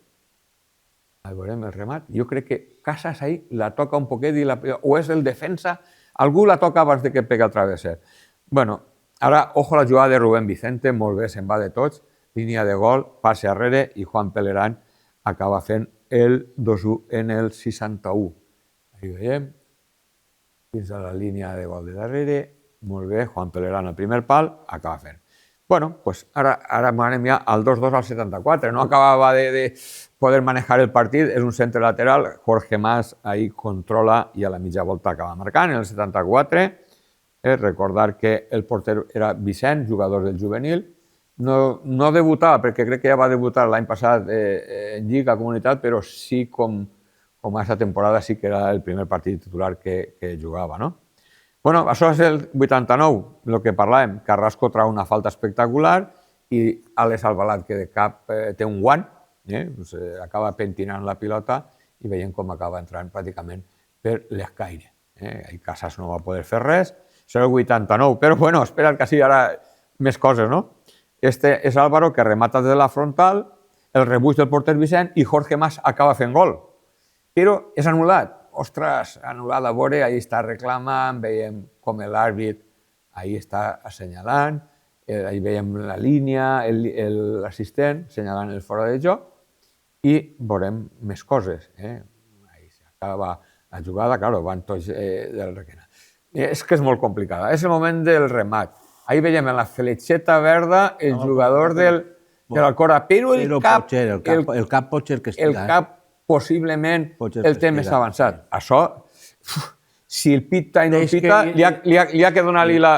Ahí veurem el remat. Jo crec que Casas ahí la toca un poquet o és el defensa. Algú la toca abans que pega el travesser. Bueno, ara, ojo a la jugada de Rubén Vicente, molt bé, se'n va de tots, línia de gol, passe arrere i Juan Pelerán acaba fent el 2-1 en el 61. Ahí veiem, fins a la línia de gol de darrere, molt bé, Juan Pelerán al primer pal, acaba fent. Bueno, pues ara anem ja al 2-2 al 74. No acabava de poder manejar el partit, és un centre lateral, Jorge Mas ahí controla i a la mitja volta acaba marcant, en el 74. Recordar que el porter era Vicent, jugador del juvenil. No debutava, perquè crec que ja va debutar l'any passat en Lliga Comunitat, però sí com a aquesta temporada sí que era el primer partit titular que jugava, no? Bueno, això és el 89, el que parlàvem. Carrasco trau una falta espectacular i Alex Albalat, que de cap té un guant, acaba pentinant la pilota i veiem com acaba entrant pràcticament per l'escaire. Ahí Casas no va poder fer res. Això és el 89, però bueno, espera't que sigui ara més coses, no? Este és Álvaro, que remata des de la frontal, el rebuig del porter Vicent i Jorge Mas acaba fent gol. Però és anul·lat. Ostres, anul·lat a veure, ahí està reclamant, veiem com l'àrbit ahí està assenyalant, ahí veiem la línia, l'assistent assenyalant el fora de joc i veurem més coses. Ahí s'acaba la jugada, claro, van tots del Requena. És que és molt complicada, és el moment del remat. Ahí veiem en la fletxeta verda el jugador de l'Alcora, però el cap potser que estiga. El cap possiblement el té més avançat. Això, si el pita i no el pita, li ha que donar-li a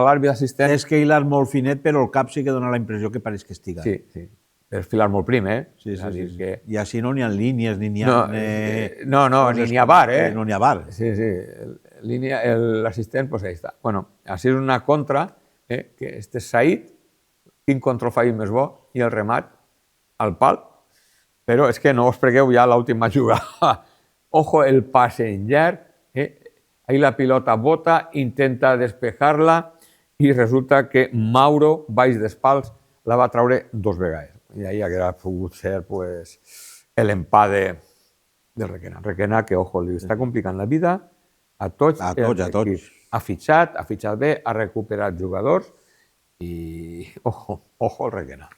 l'àrbit assistent. És que hilar molt finet, però el cap sí que dona la impressió que pareix que estiga. Sí, sí. Per filar molt prim, Sí. I així no n'hi ha línies, ni n'hi ha... No, ni n'hi ha bar, No n'hi ha bar. Sí. L'assistent, pues ahí està. Bueno, així és una contra, que este Said, quin control fa més bo, i el remat al pal. Però és que no us pregueu ja l'última jugada. Ojo, el pase en llarg, ahí la pilota bota, intenta despejar-la i resulta que Mauro, baix dels pals, la va traure 2 vegades. I ahí hauria pogut ser l'empat del Requena. Requena que, ojo, li està complicant la vida a tots. Ha fitxat bé, ha recuperat jugadors i, ojo el Requena.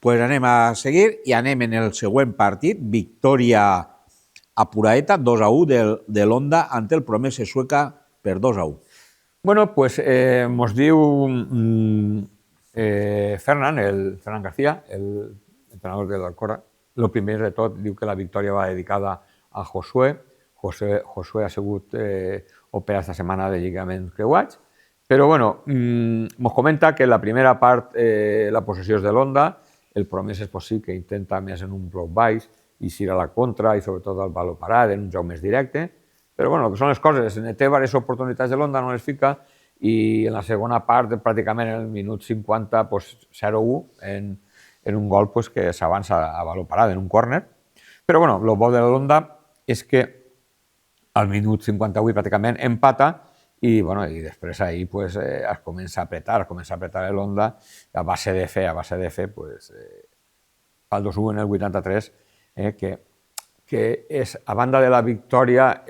Pues anem a seguir i anem en el següent partit, victòria a Puraeta, 2-1 de l'Onda ante el Promesa Sueca per 2-1. Bueno, pues mos diu Fernán García, el entrenador de l'Alcora, el primer de tot diu que la victòria va dedicada a Josué. Josué ha sigut operat esta setmana de lligaments creuats, però bueno, mos comenta que la primera part, la possessió és de l'Onda, el Promesa és possible que intenta més en un bloc baix i s'ira a la contra i sobretot al valor parat, en un joc més directe, però bueno, el que són les coses, té diverses oportunitats de l'Onda, no les fica, i en la segona part, pràcticament en el minut 50, 0-1, en un gol que s'avança a valor parat, en un córner. Però bueno, el bo de l'Onda és que al minut 58 pràcticament empata i després ahí es comença a apretar l'Onda a base de fer, fa el 2-1 en el 83, que és, a banda de la victòria,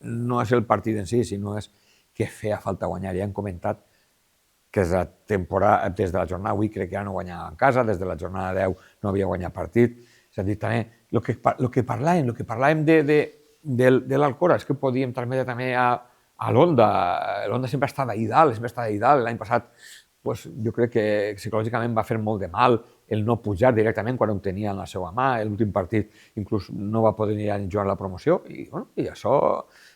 no és el partit en si, sinó és que feia falta guanyar. Ja hem comentat que des de la jornada 8 crec que ja no guanyava en casa, des de la jornada 10 no havia guanyat partit. És a dir, també, el que parlàvem de l'Alcora és que podíem transmetre també a l'Onda. L'Onda sempre està d'ahí dalt, L'any passat jo crec que psicològicament va fer molt de mal el no pujar directament quan ho tenia en la seva mà. L'últim partit inclús no va poder ni jugar la promoció. I això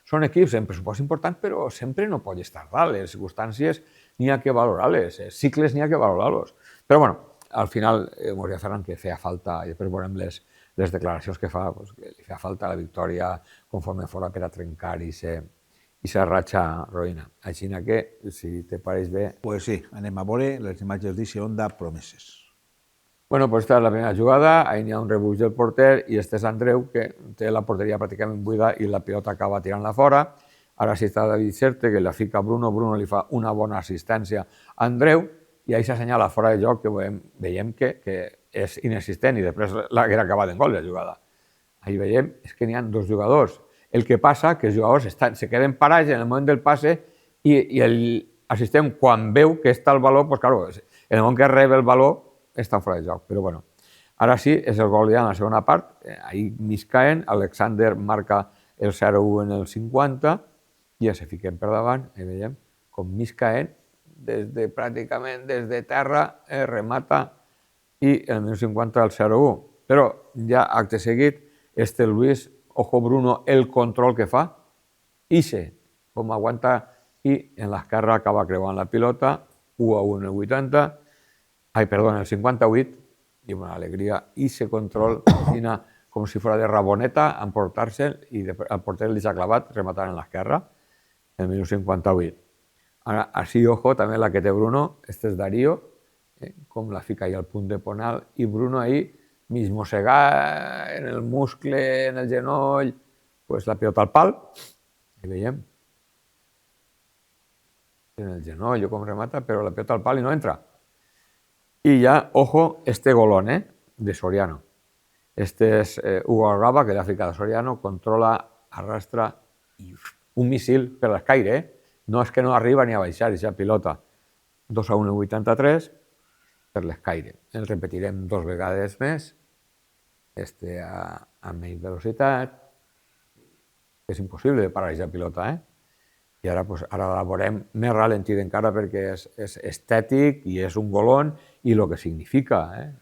són equips amb pressupost important, però sempre no pot estar dalt. Les circumstàncies n'hi ha que valorar-les, els cicles n'hi ha que valorar-los. Però al final m'ho deia Ferran que feia falta, i després veurem les declaracions que fa, que li feia falta la victòria conforme fora per a trencar i se ratxa roïna. Així que, si te pareix bé... Pues sí, anem a veure les imatges d'Ixe Onda Promeses. Bueno, pues esta és la primera jugada, ahí n'hi ha un rebuig del porter i este és Andreu, que té la porteria pràcticament buida i la pilota acaba tirant-la fora. Ara sí està David Certe, que la fica a Bruno li fa una bona assistència a Andreu i ahí s'assenyala fora de joc que veiem que és inexistent i després l'haguera acabat en gol la jugada. Ahí veiem que n'hi ha 2 jugadors. El que passa que els jugadors se queden parats en el moment del passe i l'assistent, quan veu que està el valor, en el moment que rep el valor, està fora de joc. Però bueno, ara sí, és el gol ja en la segona part. Ahí Miskaen, Alexander marca el 0-1 en el 50 i ja se fiquen per davant. Ahí veiem com Miskaen pràcticament des de terra, remata i el minut 50 al 0-1. Però ja acte seguit, Luis, ojo Bruno, el control que fa, ixe, com aguanta, i en l'esquerra acaba creuant la pilota, 1-1 en el 80, en el 58, i amb una alegria, ixe control, com si fos de Raboneta, emportar-se'l, i el porter li s'ha clavat, rematant en l'esquerra, en el minut 58. Ara, així, ojo, també la que té Bruno, és Darío, com la fica ahí al punt de penal, i Bruno ahí, mig mossegar en el muscle, en el genoll, pues la pilota al pal, i veiem, en el genoll com remata, però la pilota al pal i no entra. I ja, ojo, golón, de Soriano. Este es Hugo Algaba, que le ha ficado a Soriano, controla, arrastra, un míssil per l'escaire, no és que no arriba ni a baixar aquesta pilota. 2-1 en 83, per l'escaire. El repetirem 2 vegades més, a menys velocitat, és impossible de parar aquesta pilota, i ara la veurem més ralentida encara perquè és estètic i és un golón i el que significa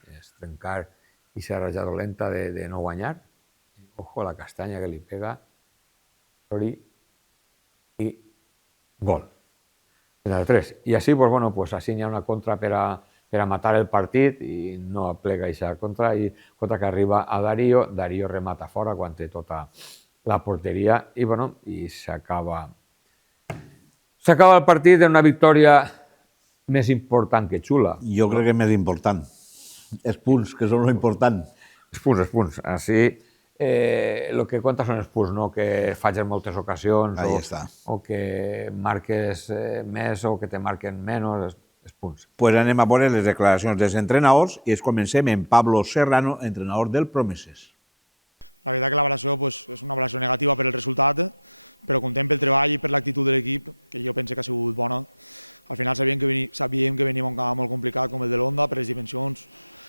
és trencar aquesta ratjada dolenta de no guanyar. Ojo a la castanya que li pega Sori i gol. En el 3. I així, així hi ha una contra per a matar el partit i no aplega aquesta contra i contra que arriba a Darío, Darío remata fora quan té tota la porteria i s'acaba el partit en una victòria més important que xula. Jo crec que és més important. Els punts, que són lo important. Els punts. Així, el que compta són els punts, no que falles moltes ocasions o que marques més o que te marquen menys, els punts. Pues anem a veure les declaracions dels entrenadors i comencem amb Pablo Serrano, entrenador del Promeses. La veritat que la valoració és una valoració negativa per el resultat, però content pel treball i per l'actitud de l'equip, que jo penso que ha sigut bona. Al final sabíem que veníem a un camp molt complicat com el de l'Onda per les dimensions.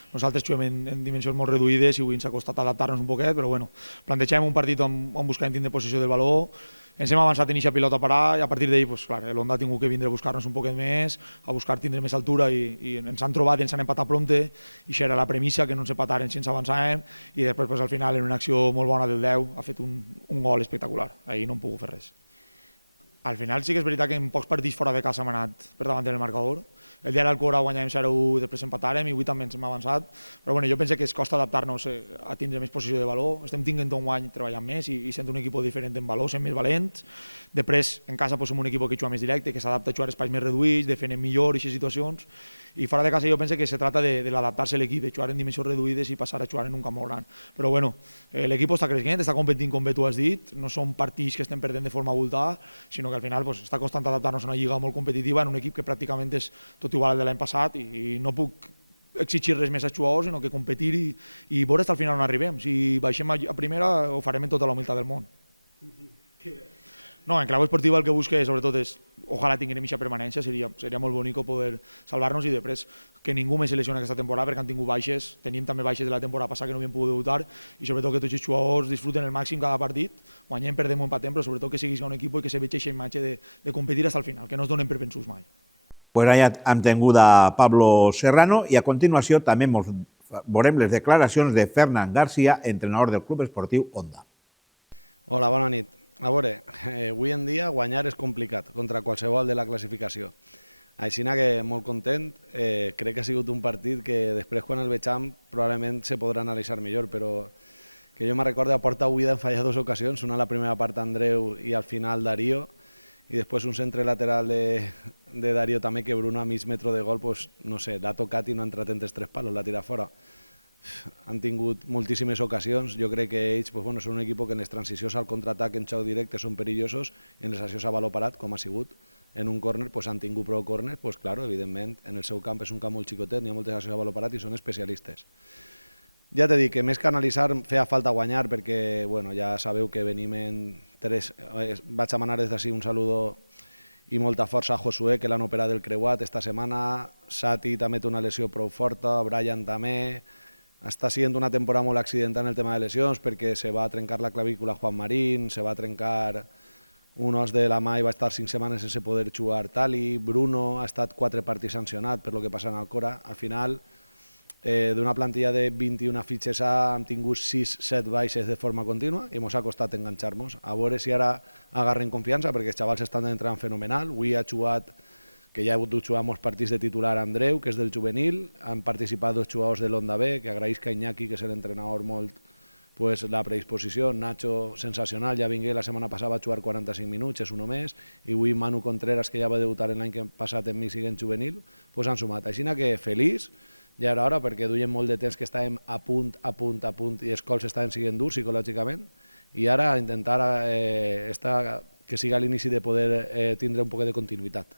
Nosaltres juguem en dimensions molt reduïdes i avui ens ha costat adaptar-nos un poquet, però bueno, plantegem un partit on buscàvem tindre possessió del valor, ens hem avançat en aquesta pilota a parar i a partir d'ahir l'Onda ha tingut que vindre a buscar-nos un poquet més, a buscar tindre més altura i ens han trobat i ens han empatat prompte i això era la premissa, que no ens empataren si ens avançàvem i després al final en una acció molt bona del 10 ha fet un gol espectacular, ahir no hem pogut fer res. Al final sí que és veritat que en pocs partits fora de casa hem anat per davant del marcador. El dia de l'Alcora guanyàvem 0-1, després empatarem i avui també ens hem avançat. Però bueno, jo penso que es costa adaptar-nos a tindre més possessió de valor. Estem tinguent un guany treballant més i sent un equip diferent en valor, sent més valents. Després, en casa som un equip que juga més directe, que s'adapta a jugar espais més reduïts, defendem millor aquestes situacions. I fora de casa jo penso que se trata de l'adaptar-se a l'equip, de jugar en dimensions reduïdes i passar a jugar en un camp molt gran. Però bueno, l'equip està creixent, està competint com bé tu has dit, no són partits que estem perdent de forma abultada, sinó que al final està costant adaptar-nos a una lliga molt competitiva en un equip que pràcticament és tot igual al de l'any passat i no puc exigir res més als jugadors, sinó que competir i veure fins al final on arribem. Si baixem a primera ho farem en tota la humilitat del món. No, en clau esportiva el que busque sobretot és ojalà tinguem aquesta permanència, seria molt bonic poder salvar-nos i després que ningú més se lesioni aquesta temporada perquè han tingut baixes, tenim també baixes de la temporada passada que no havíem pogut debutar i sobretot que tots els jugadors disfruten el màxim cada partit, guanyem, perdem o empatem, però sobretot que siguis un equip i que se vegi aquesta imatge de competir fins al final, que no es donen per vençuts mai. Pues allà hem tingut a Pablo Serrano i a continuació també veurem les declaracions de Fernán García, entrenador del Club Esportiu Onda. Hola, bona nit. A veure, avui en dia guanyar és complicat contra qualsevol de la classificació. Així que molt content, crec que ha sigut un partit que després quan el vegem probablement se podrà analitzar millor, però que jo me recordo a porta buida hem fallat 2 ocasions, una a la primera part Andreu i al final Darío, i després un centre lateral de Darío també que Bruno a mig metro de gol, pues, no sé, l'ha tocat i no ha entrat entre els 3 palos, l'ha tirat fora. Han tingut moltíssimes ocasions, jo crec que ells són un equip que en les transicions al contraatac en xoc directe són perillosos i en les accions a valor parat, com ha sigut en un córner, han tingut prou córners, claro, evidentment en el seu camp és un camp molt xicotet, n'hi ha moltes accions a valor parat i són especialistes. Ja t'he dit que més que analitzar feia falta guanyar perquè ja sabeu que venim en 3, vaig a manar des d'ací un saludo i molta força a Josué, que l'han operat del creuat esta setmana, Sati també té una lesió prou forta, Brian també. Està sent una temporada molt accidental en el tema de lesions perquè se va trencar la clavícula Juan Marín, se va trencar un os de la mà i va estar 5 setmanes sense poder jugar Tali, Bruno ha estat 4 partits sancionat per lo que passa en el Cora. Al final, d'una plantilla de 21 fitxes hem tingut 6-7 baixes de forma contínua i ens ha costat enganxar-nos. A veure si ara agarren confiança, perquè els xavals estan entrant fenomenal. Avui ha jugat, que ja ha hagut de jugar molts partits de titular, Andreu, que és del juvenil. Han participat 2 jugadors de l'Onda B, que agraïsc a Iñaki, que és l'entrenador, molt la predisposició. Nacho, sensacional, ja vingué la setmana passada, va jugar 45 minuts, és un més, i avui Manu Contreras, que ja va debutar l'any passat en mi siguent juvenil, han sumat. Així que feliç, ja era hora, perquè duien molt de temps que estàvem a punt, i els cols estaven siguent durs psicològicament, i ara intentar que siga l'inici de poder tindre un poc de continuïtat.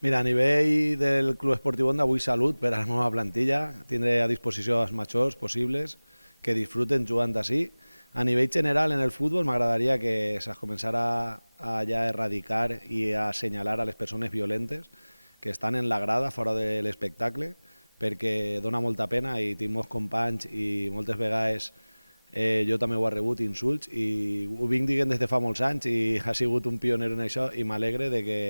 Mira, a nivell del Club Esportiu Onda, avui salut per a la meva plantilla, tindré a disposició els majors possibles, que disfruten jugant així. A nivell general, en el futbol, m'agradaria que es començara a ja erradicar i a assenyalar a les persones violentes que estan en la grada, fora de l'espectacle, perquè dona molta pena i tinc molts companys i moltes vegades jo també ho he rebut, insults, i ho vinc dient des de fa molts anys i ha sigut un pioner en això i m'alegre de que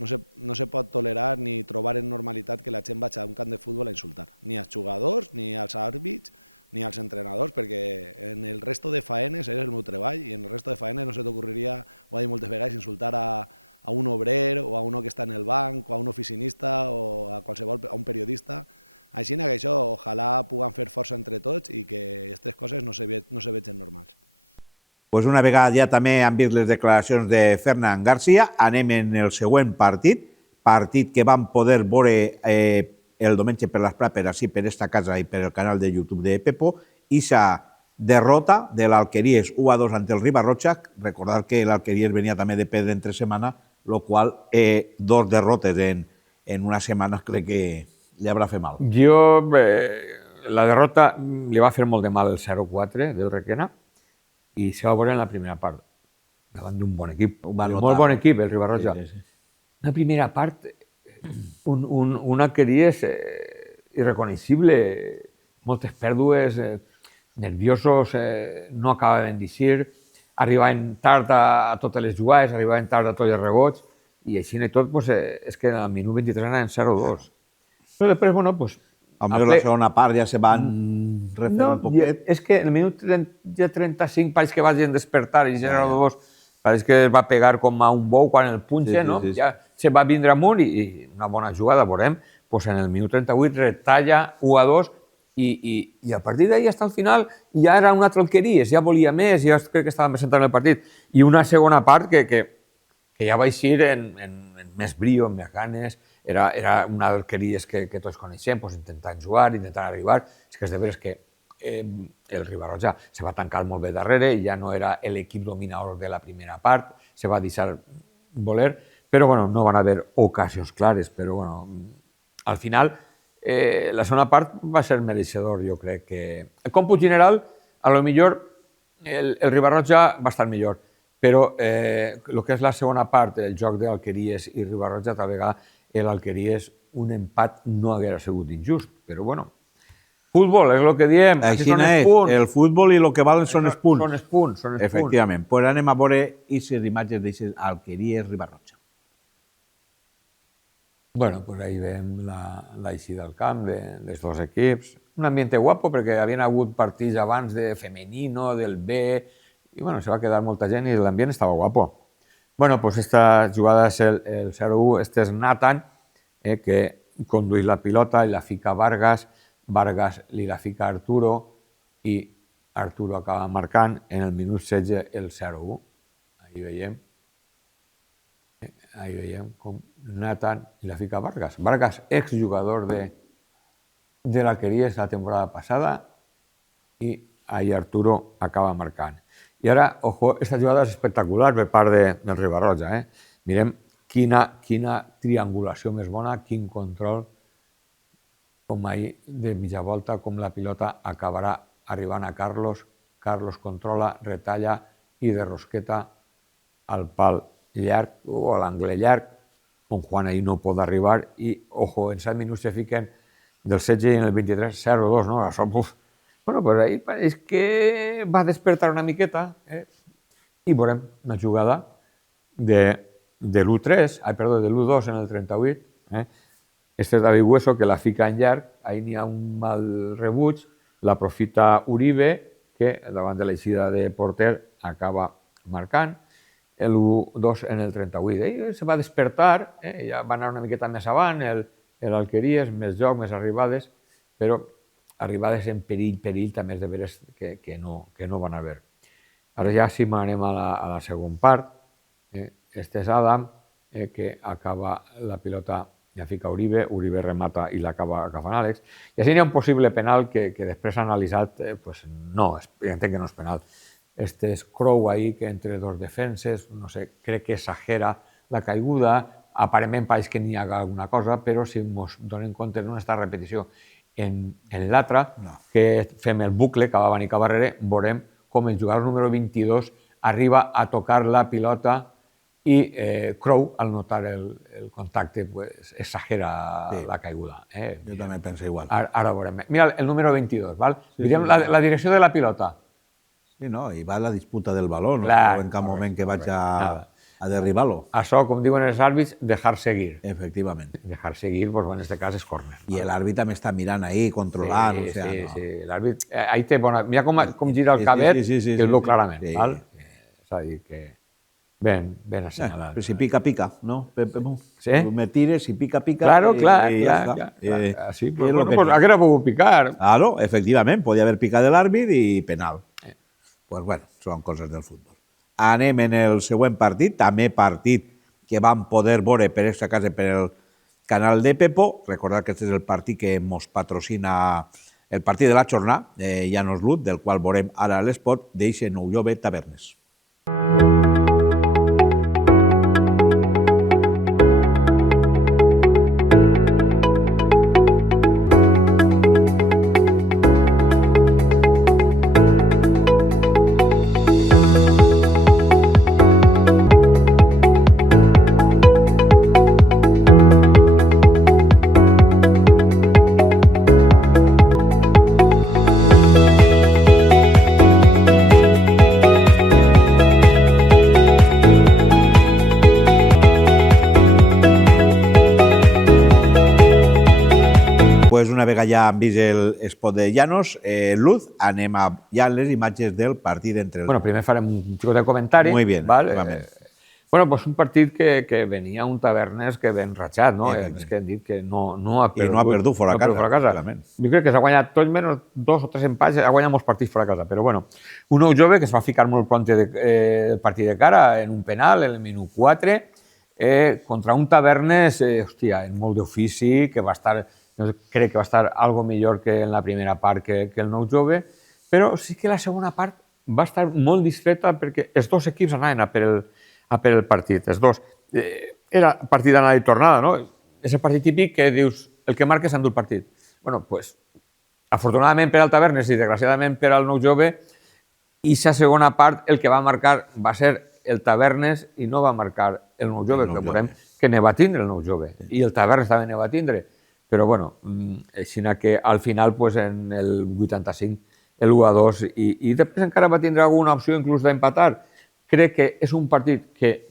no se pot tolerar ni trobar en normalitat que la gent vagi a un camp de futbol a insultar, ni als jugadors, ni als àrbits, ni als entrenadors, perquè en el resto de faenes és el meu treball i en el resto de faenes no se t'ocorreria, ho he dit moltes vegades, insultar a un obrer o a uno que està en el banc o a un oficinista o a un periodista. Així que això, ojalà puguem fer força entre tots i que aquestes coses no se vegin normals. Pues una vegada ja també han vist les declaracions de Fernán García, anem en el següent partit que vam poder veure el diumenge per l'Esprat, per així, per esta casa i per el canal de YouTube de Pepo, i sa derrota de l'Alqueries 1-2 ante el Ribarroja. Recordar que l'Alqueries venia també de perdre entre setmana, lo qual 2 derrotes en una setmana crec que li haurà fet mal. La derrota li va fer molt de mal el 0-4 del Requena i se va veure en la primera part, davant d'un bon equip, molt bon equip, el Ribarroja. Una primera part, un Alqueries irreconeixible, moltes pèrdues, nerviosos, no acabaven d'eixir, arribaven tard a totes les jugades, arribaven tard a tots els rebots, i així i tot, és que al minut 23 anaven 0-2. Però després, bueno, doncs... Almenys la segona part ja se van refer un poquet. És que el minut 35 pareix que vagin despertar i 0-2 pareix que es va pegar com a un bou quan el punxa, no? Ja se va vindre amunt i una bona jugada, veurem, doncs en el minut 38 retalla 1-2 i a partir d'ahir fins al final ja era un altre Alqueries, ja volia més, ja crec que estava més centrat en el partit. I una segona part que ja va eixir en més brio, en més ganes, era una Alqueries que tots coneixem, intentant jugar, intentant arribar. És que és de veres que el Ribarroja se va tancar molt bé darrere, ja no era l'equip dominador de la primera part, se va deixar voler, però bueno, no van haver ocasions clares, però bueno, al final la segona part va ser mereixedor, jo crec que... El còmput general, a lo millor el Ribarroja va estar millor, però el que és la segona part, el joc d'Alqueries i Ribarroja, tal vegada l'Alqueries un empat no haguera sigut injust, però bueno, futbol és el que diem, així són els punts. El futbol i el que valen són els punts. Són els punts. Efectivament. Pues anem a veure aquestes imatges d'aquestes Alqueries Ribarroja. Bueno, pues ahí veiem l'eixida al camp dels dos equips. Un ambient guapo perquè havien hagut partits abans de femenino, del B, i bueno, se va quedar molta gent i l'ambient estava guapo. Bueno, pues esta jugada és el 0-1, este és Nathan, que condueix la pilota i la fica Vargas, Vargas li la fica Arturo i Arturo acaba marcant en el minut 16 el 0-1. Ahí veiem com Nathan li la fica Vargas. Vargas, exjugador de l'Alqueries la temporada passada, i ahí Arturo acaba marcant. I ara, ojo, aquesta jugada és espectacular per part del Ribarroja. Mirem quina triangulació més bona, quin control, com ahir de mitja volta, com la pilota acabarà arribant a Carlos. Carlos controla, retalla i de rosqueta al pal llarg o a l'angle llarg, on Juan ahir no pot arribar i, ojo, en 7 minuts se fiquen del 16 i en el 23, 0-2, no? Això, bueno, pues ahí pareix que va despertar una miqueta i veurem una jugada de l'1-3, perdó, de l'1-2 en el 38, este és David Hueso, que la fica en llarg, ahí n'hi ha un mal rebuig, l'aprofita Uribe, que davant de l'eixida de porter acaba marcant, l'1-2 en el 38. Ell se va despertar, ja va anar una miqueta més avant, l'Alqueries, més joc, més arribades, però arribades en perill també és de veres que no van haver. Ara ja sí anem a la segona part. Este és Adam, que acaba la pilota, ja fica Uribe, Uribe remata i l'acaba agafant Àlex. I així hi ha un possible penal que després ha analitzat, no, entenc que no és penal. Este és Crow ahí, que entre dos defenses, no sé, crec que exagera la caiguda, aparentment pareix que n'hi ha alguna cosa, però si ens donem compte d'on està la repetició en l'altra, que fem el bucle cap avant i cap darrere, veurem com el jugador número 22 arriba a tocar la pilota i Crow, al notar el contacte, exagera la caiguda. Jo també penso igual. Ara veurem. Mira, el número 22, val? Mirem la direcció de la pilota. Sí, no, i va la disputa del baló, no en cap moment que vaig a derribar-lo. Això, com diuen els àrbits, dejar seguir. Efectivament. Dejar seguir, doncs, en aquest cas, és córner. I l'àrbit també està mirant ahí, controlant. Sí, l'àrbit... Ahí té bona... Mira com gira el cabet, que es veu clarament. És a dir, que ben assenyalat. Però si pica, pica, ¿no? Sí? Me tires, si pica, pica. Claro, clar. Sí, pues hauria pogut picar. Claro, efectivament, podia haver picat l'àrbit i penal. Pues bueno, són coses del futbol. Anem en el següent partit, també partit que vam poder veure per aquesta casa per el canal de Pepo. Recordar que aquest és el partit que ens patrocina el partit de la jornada, Llanos Lut, del qual veurem ara l'espot d'eixe Nou Jove Tavernes. Una vegada ja hem vist l'espot de Llanos, Luz, anem a ja les imatges del partit entre els... Bueno, primer farem un xicot de comentari. Muy bien, bueno, pues un partit que venia un Tavernes que ben ratxat, no? És que hem dit que no ha perdut. I no ha perdut fora casa. Jo crec que s'ha guanyat tot menys 2 o 3 empats, ha guanyat molts partits fora casa, però bueno, un nou jove que es va ficar molt pront del partit de cara en un penal, en el minut 4, contra un Tavernes, hòstia, en molt d'ofici, que va estar... crec que va estar algo millor que en la primera part que el nou jove, però sí que la segona part va estar molt discreta perquè els dos equips anaven a per el partit, els dos. Era partit d'anada i tornada, no? És el partit típic que dius, el que marca s'endú el partit. Bueno, pues, afortunadament per al Tavernes i desgraciadament per al nou jove, i la segona part el que va marcar va ser el Tavernes i no va marcar el nou jove, que veurem que ne va tindre el nou jove, i el Tavernes també ne va tindre. Però, bueno, així que al final, pues, en el 85, el 1-2, i després encara va tindre alguna opció inclús d'empatar. Crec que és un partit que,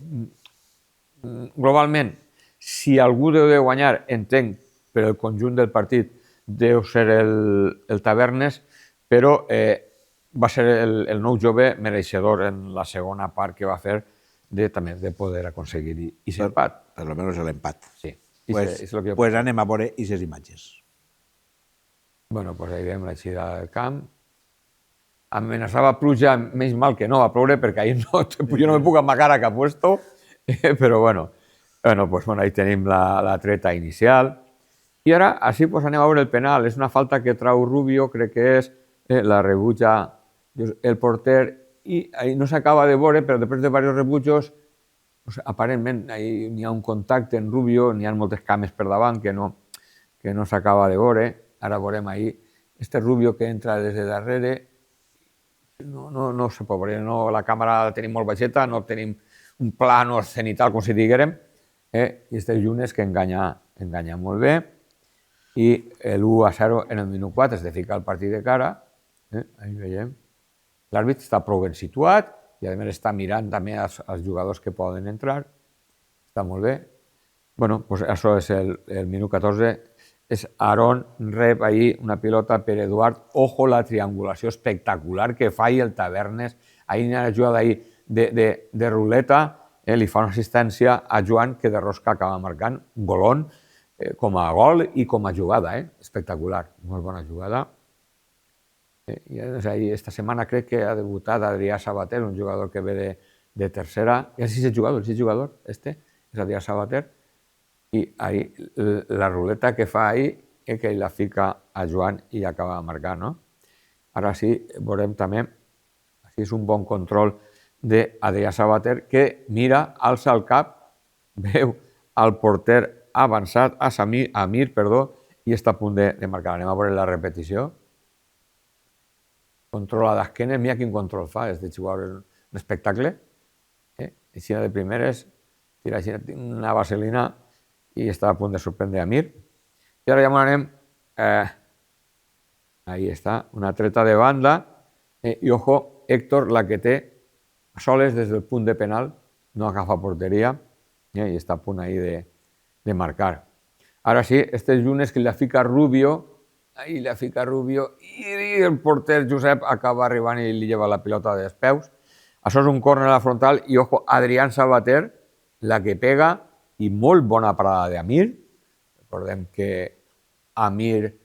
globalment, si algú deu de guanyar, entenc, per el conjunt del partit, deu ser el Tavernes, però va ser el nou jove mereixedor en la segona part que va fer també de poder aconseguir aquest empat. Per almenys l'empat. Sí. Pues anem a veure aquestes imatges. Bueno, pues ahí veiem l'eixida del camp. Amenaçava pluja, menys mal que no va ploure, perquè ahir jo no me puc amagar a cap puesto, però bueno, pues ahí tenim la treta inicial. I ara, així, pues anem a veure el penal. És una falta que trau Rubio, crec que és, la rebutja el porter, i ahí no s'acaba de veure, però després de diversos rebutjos, aparentment n'hi ha un contacte en Rubio, n'hi ha moltes cames per davant que no s'acaba de veure. Ara veurem ahí este Rubio que entra des de darrere, no se pot veure, la càmera la tenim molt baixeta, no tenim un plano cenital, com si diguérem, i este Llunes que enganya molt bé, i l'1-0 en el minut 4 es de ficar el partit de cara, ahí veiem. L'àrbit està prou ben situat, i a més està mirant també els jugadors que poden entrar. Està molt bé. Bueno, pues això és el minut 14. És Aaron, rep ahir una pilota per Eduard. Ojo la triangulació espectacular que fa el Tavernes. Ahir n'hi ha la jugada ahir de ruleta, li fa una assistència a Joan que de rosca acaba marcant golón com a gol i com a jugada. Espectacular, molt bona jugada. I esta setmana crec que ha debutat Adrià Sabater, un jugador que ve de tercera. Ja sí, el jugador, és Adrià Sabater. I ahí, la ruleta que fa ahir és que la fica a Joan i acaba de marcar, no? Ara sí, veurem també, així és un bon control d'Adrià Sabater, que mira, alça el cap, veu al porter avançat, a Amir, i està a punt de marcar. Anem a veure la repetició. Controla d'esquena, mira quin control fa, és de jugar un espectacle. Així de primeres, tira així una vaselina i està a punt de sorprendre Amir. I ara ja m'anem, ahí està, una treta de banda, i ojo, Héctor, la que té soles des del punt de penal, no agafa porteria, i està a punt ahí de marcar. Ara sí, este és Junes que la fica Rubio, ahí la fica Rubio i el porter Josep acaba arribant i li lleva la pilota dels peus. Això és un córner a la frontal i, ojo, Adrián Sabater, la que pega i molt bona parada d'Amir. Recordem que Amir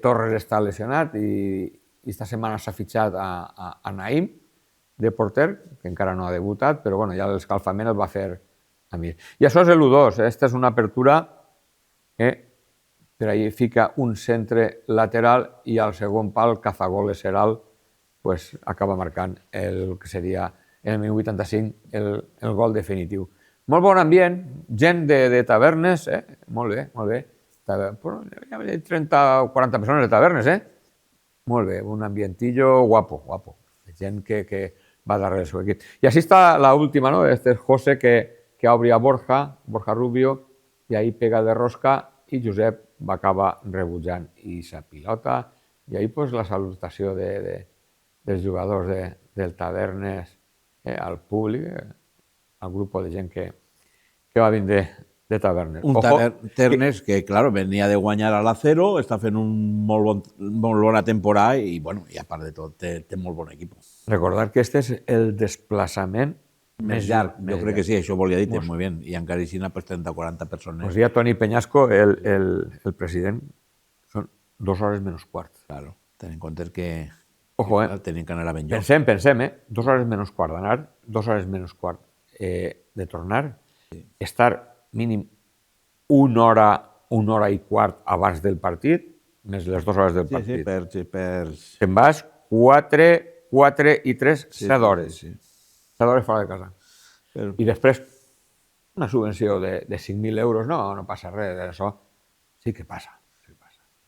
Torres està lesionat i esta setmana s'ha fitxat a Naim de porter, que encara no ha debutat, però bueno, ja l'escalfament el va fer Amir. I això és l'1-2, aquesta és una apertura per ahí fica un centre lateral i al segon pal Cazagoles Heral acaba marcant el que seria en el minut 85 el gol definitiu. Molt bon ambient, gent de Tavernes, molt bé, molt bé. Hi ha 30 o 40 persones de Tavernes, molt bé, un ambientillo guapo, guapo. Gent que va darrere del seu equip. I així està l'última, no? Este és José que obri a Borja Rubio, i ahí pega de rosca i Josep va acabar rebutjant i sa pilota, i ahí la salutació dels jugadors del Tavernes al públic, al grup de gent que va vindre de Tavernes. Un Tavernes que, claro, venia de guanyar a l'Acero, està fent molt bona temporada i, bueno, i a part de tot, té molt bon equip. Recordar que este és el desplaçament més llarg, jo crec que sí, això volia dir, molt bé, i encara així per 30 o 40 persones. Pues ja Toni Peñasco, el president, són 2 hores menys quart. Claro, ten en compte que tenien que anar a ben lloc. Pensem, 2 hores menys quart d'anar, 2 hores menys quart de tornar, estar mínim una hora i quart abans del partit, més les 2 hores del partit. Sí, Te'n vas 4 i 3, 7 hores. 7 hores fora de casa. I després, una subvenció de 5.000 euros, no passa res, això sí que passa.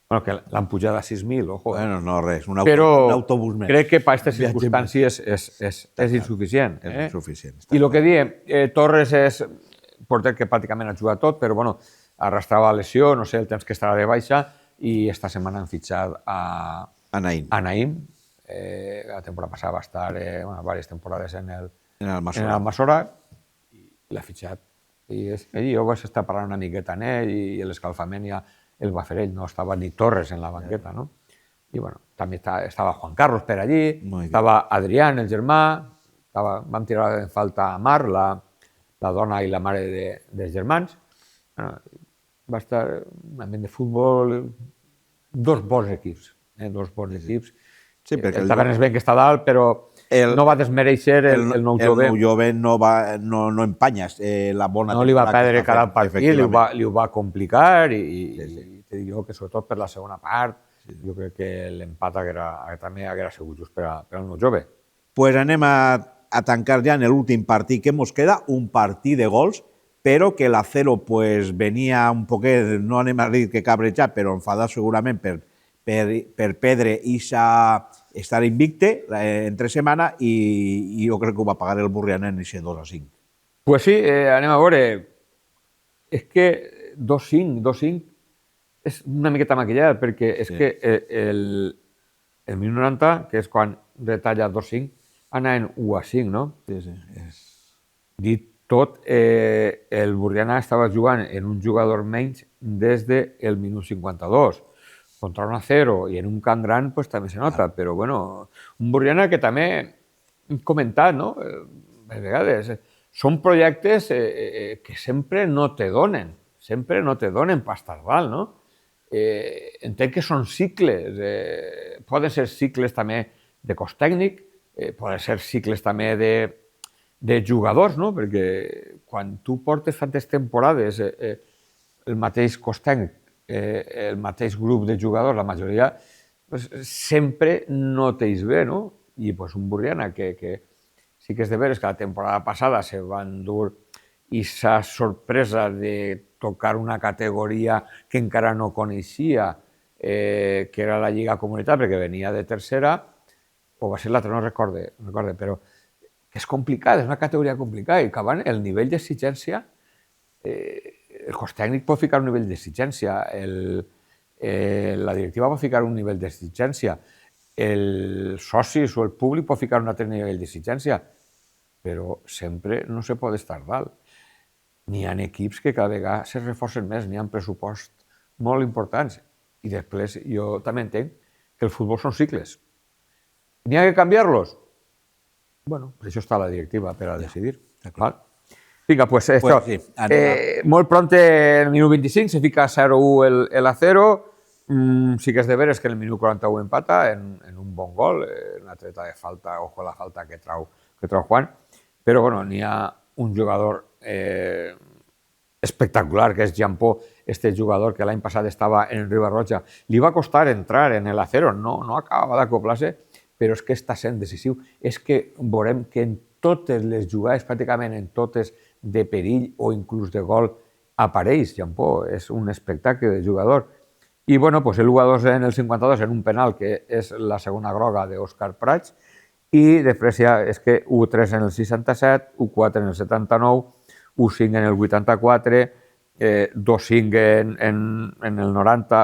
Bueno, que l'han pujat a 6.000, ojo. Bueno, no res, un autobús més. Però crec que per aquestes circumstàncies és insuficient. És insuficient. I el que diem, Torres és porter que pràcticament ha jugat tot, però bueno, arrastrava la lesió, no sé el temps que estarà de baixa, i esta setmana han fitxat a Naim. La temporada passada va estar diverses temporades en el Almassora i l'ha fitxat. I jo vaig estar parlant una miqueta amb ell i l'escalfament ja el va fer ell, no estava ni Torres en la banqueta, no? I bueno, també estava Juan Carlos per allí, estava Adrián, el germà, vam tirar en falta a Mar, la dona i la mare dels germans. Va estar un ambient de futbol, 2 bons equips, 2 bons equips. Sí, perquè el Tavernes ben que està dalt, però no va desmereixer el nou jove. El nou jove no empanyes la bona temporada. No li va perdre cada partit, li ho va complicar i te dic jo que sobretot per la segona part jo crec que l'empat també haguera sigut just per al nou jove. Pues anem a tancar ja en l'últim partit que ens queda, un partit de gols, però que l'Acero venia un poquet, no anem a dir que cabrejat, però enfadat segurament per perdre i estar invicte entre setmana i jo crec que ho va pagar el Burriana en aquest 2-5. Pues sí, anem a veure. És que 2-5 és una miqueta maquillat, perquè és que el minut 90, que és quan retalla 2-5, anaven 1-5, no? Sí, sí. Dit tot, el Borriana estava jugant en un jugador menys des del minut 52. Contra un 0 i en un camp gran pues, també se nota, però bueno, un Borriana que també hem comentat, no? A vegades, són projectes que sempre no te donen per estar dalt, no? Entenc que són cicles, poden ser cicles també de cos tècnic, poden ser cicles també de jugadors, no? Perquè quan tu portes tantes temporades el mateix cos tècnic, el mateix grup de jugadors, la majoria, pues, sempre no t'eix bé, no? I pues, un Borriana que sí que és de veres que la temporada passada se van dur aquesta sorpresa de tocar una categoria que encara no coneixia, que era la Lliga Comunitat, perquè venia de tercera, o va ser l'altra, no recorde, però que és complicat, és una categoria complicada, i que van el nivell d'exigència, el cos tècnic pot ficar un nivell d'exigència, la directiva pot ficar un nivell d'exigència, els socis o el públic pot ficar un altre nivell d'exigència, però sempre no se pot estar dalt. N'hi ha equips que cada vegada se reforcen més, n'hi ha pressupost molt importants. I després jo també entenc que el futbol són cicles. N'hi ha que canviar-los? Bueno, per això està la directiva, per a decidir. Clar. Vinga, pues esto. Pues sí, molt pront, en el minut 25, se fica 0-1 el A0. Sí que és de veres que en el minut 41 empata en un bon gol, una treta de falta, ojo a la falta que trau Juan. Però bueno, n'hi ha un jugador espectacular, que és Jampó, este jugador que l'any passat estava en Riba-roja. Li va costar entrar en el A0, no acabava d'acoplar-se, però és que està sent decisiu. És que veurem que en totes les jugades, pràcticament en totes de perill o inclús de gol, apareix Jampó. És un espectacle de jugador. I bueno, pues el 1-2 en el 52 en un penal, que és la segona groga d'Òscar Prats, i després ja és que 1-3 en el 67, 1-4 en el 79, 1-5 en el 84, 2-5 en el 90.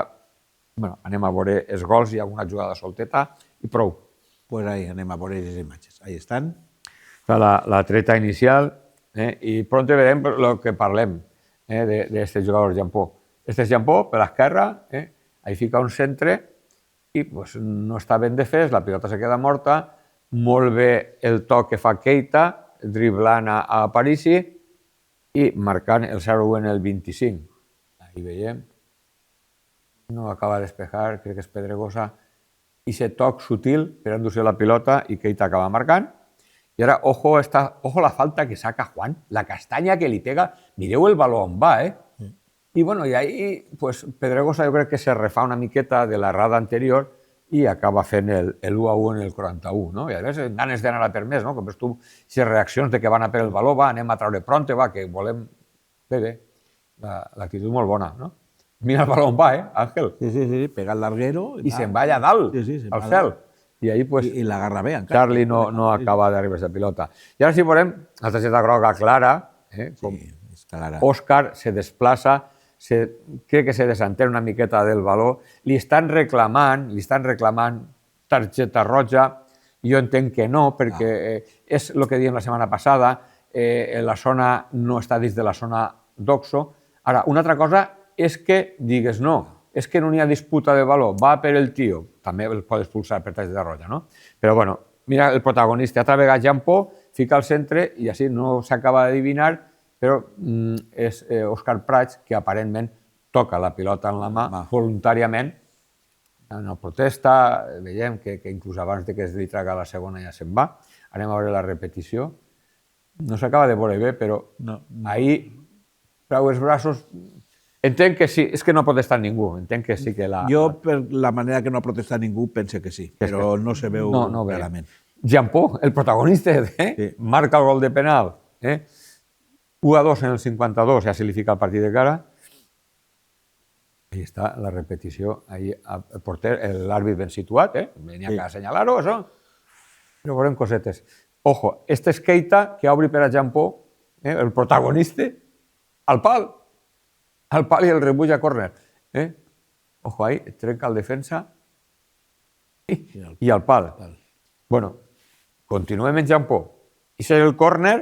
Bueno, anem a veure els gols i alguna jugada solteta i prou. Pues ahí anem a veure les imatges. Ahí estan. La treta inicial, i pront verem el que parlem d'aquest jugador Jampó. Este és Jampó, per l'esquerra, ahí fica un centre i pues, no està ben defès, la pilota se queda morta, molt bé el toc que fa Keita, driblant a Parisi i marcant el 0-1 en el 25. Ahí veiem. No acaba de despejar, crec que és Pedregosa. I se toc sutil per endur-se la pilota i Keita acaba marcant. I ara, ojo la falta que saca Juan, la castanya que li pega. Mireu el baló on va, I bueno, i ahí pues, Pedregosa jo crec que se refà una miqueta de l'errada anterior i acaba fent el 1-1 en el 41, no? I a vegades ganes d'anar a per més, no? Com veus tu, si reaccions de que van a per el baló, va, anem a traure pronte, va, que volem... Bé, l'actitud molt bona, no? Mira el baló on va, Àngel? Sí, pega el larguero. I se'n va allà dalt, al cel. I ahí, pues, I l'agarra bé, encara. Charlie no acaba d'arribar a la pilota. I ara sí veurem la targeta groga clara, com és clara. Òscar se desplaça, crec que se desentén una miqueta del baló, li estan reclamant targeta roja, jo entenc que no, perquè és el que diem la setmana passada, la zona no està dins de la zona d'Oxo. Ara, una altra cosa és que digues no, és que no n'hi ha disputa de baló, va per el tio, també el pot expulsar per targeta roja, no? Però bueno, mira el protagonista, altra vegada Jampó, fica al centre i així no s'acaba d'adivinar, però és Òscar Prats, que aparentment toca la pilota en la mà voluntàriament, no protesta, veiem que inclús abans que es li traga la segona ja se'n va. Anem a veure la repetició. No s'acaba de veure bé, però ahir trau els braços. Entenc que sí, és que no ha protestat ningú, entenc que sí que la... Jo, per la manera que no ha protestat ningú, pense que sí, però no se veu clarament. Jampó, el protagonista, marca el gol de penal, 1-2 en el 52, ja se li fica el partit de cara. Ahí està la repetició, ahí el porter, l'àrbit ben situat, venia que assenyalar-ho, això. Però veurem cosetes. Ojo, este és Keita, que obri per a Jampó, el protagonista, al pal i el rebuig a córner. Ojo, ahí, trenca el defensa i al pal. Bueno, continuem en Jampó. I és el córner,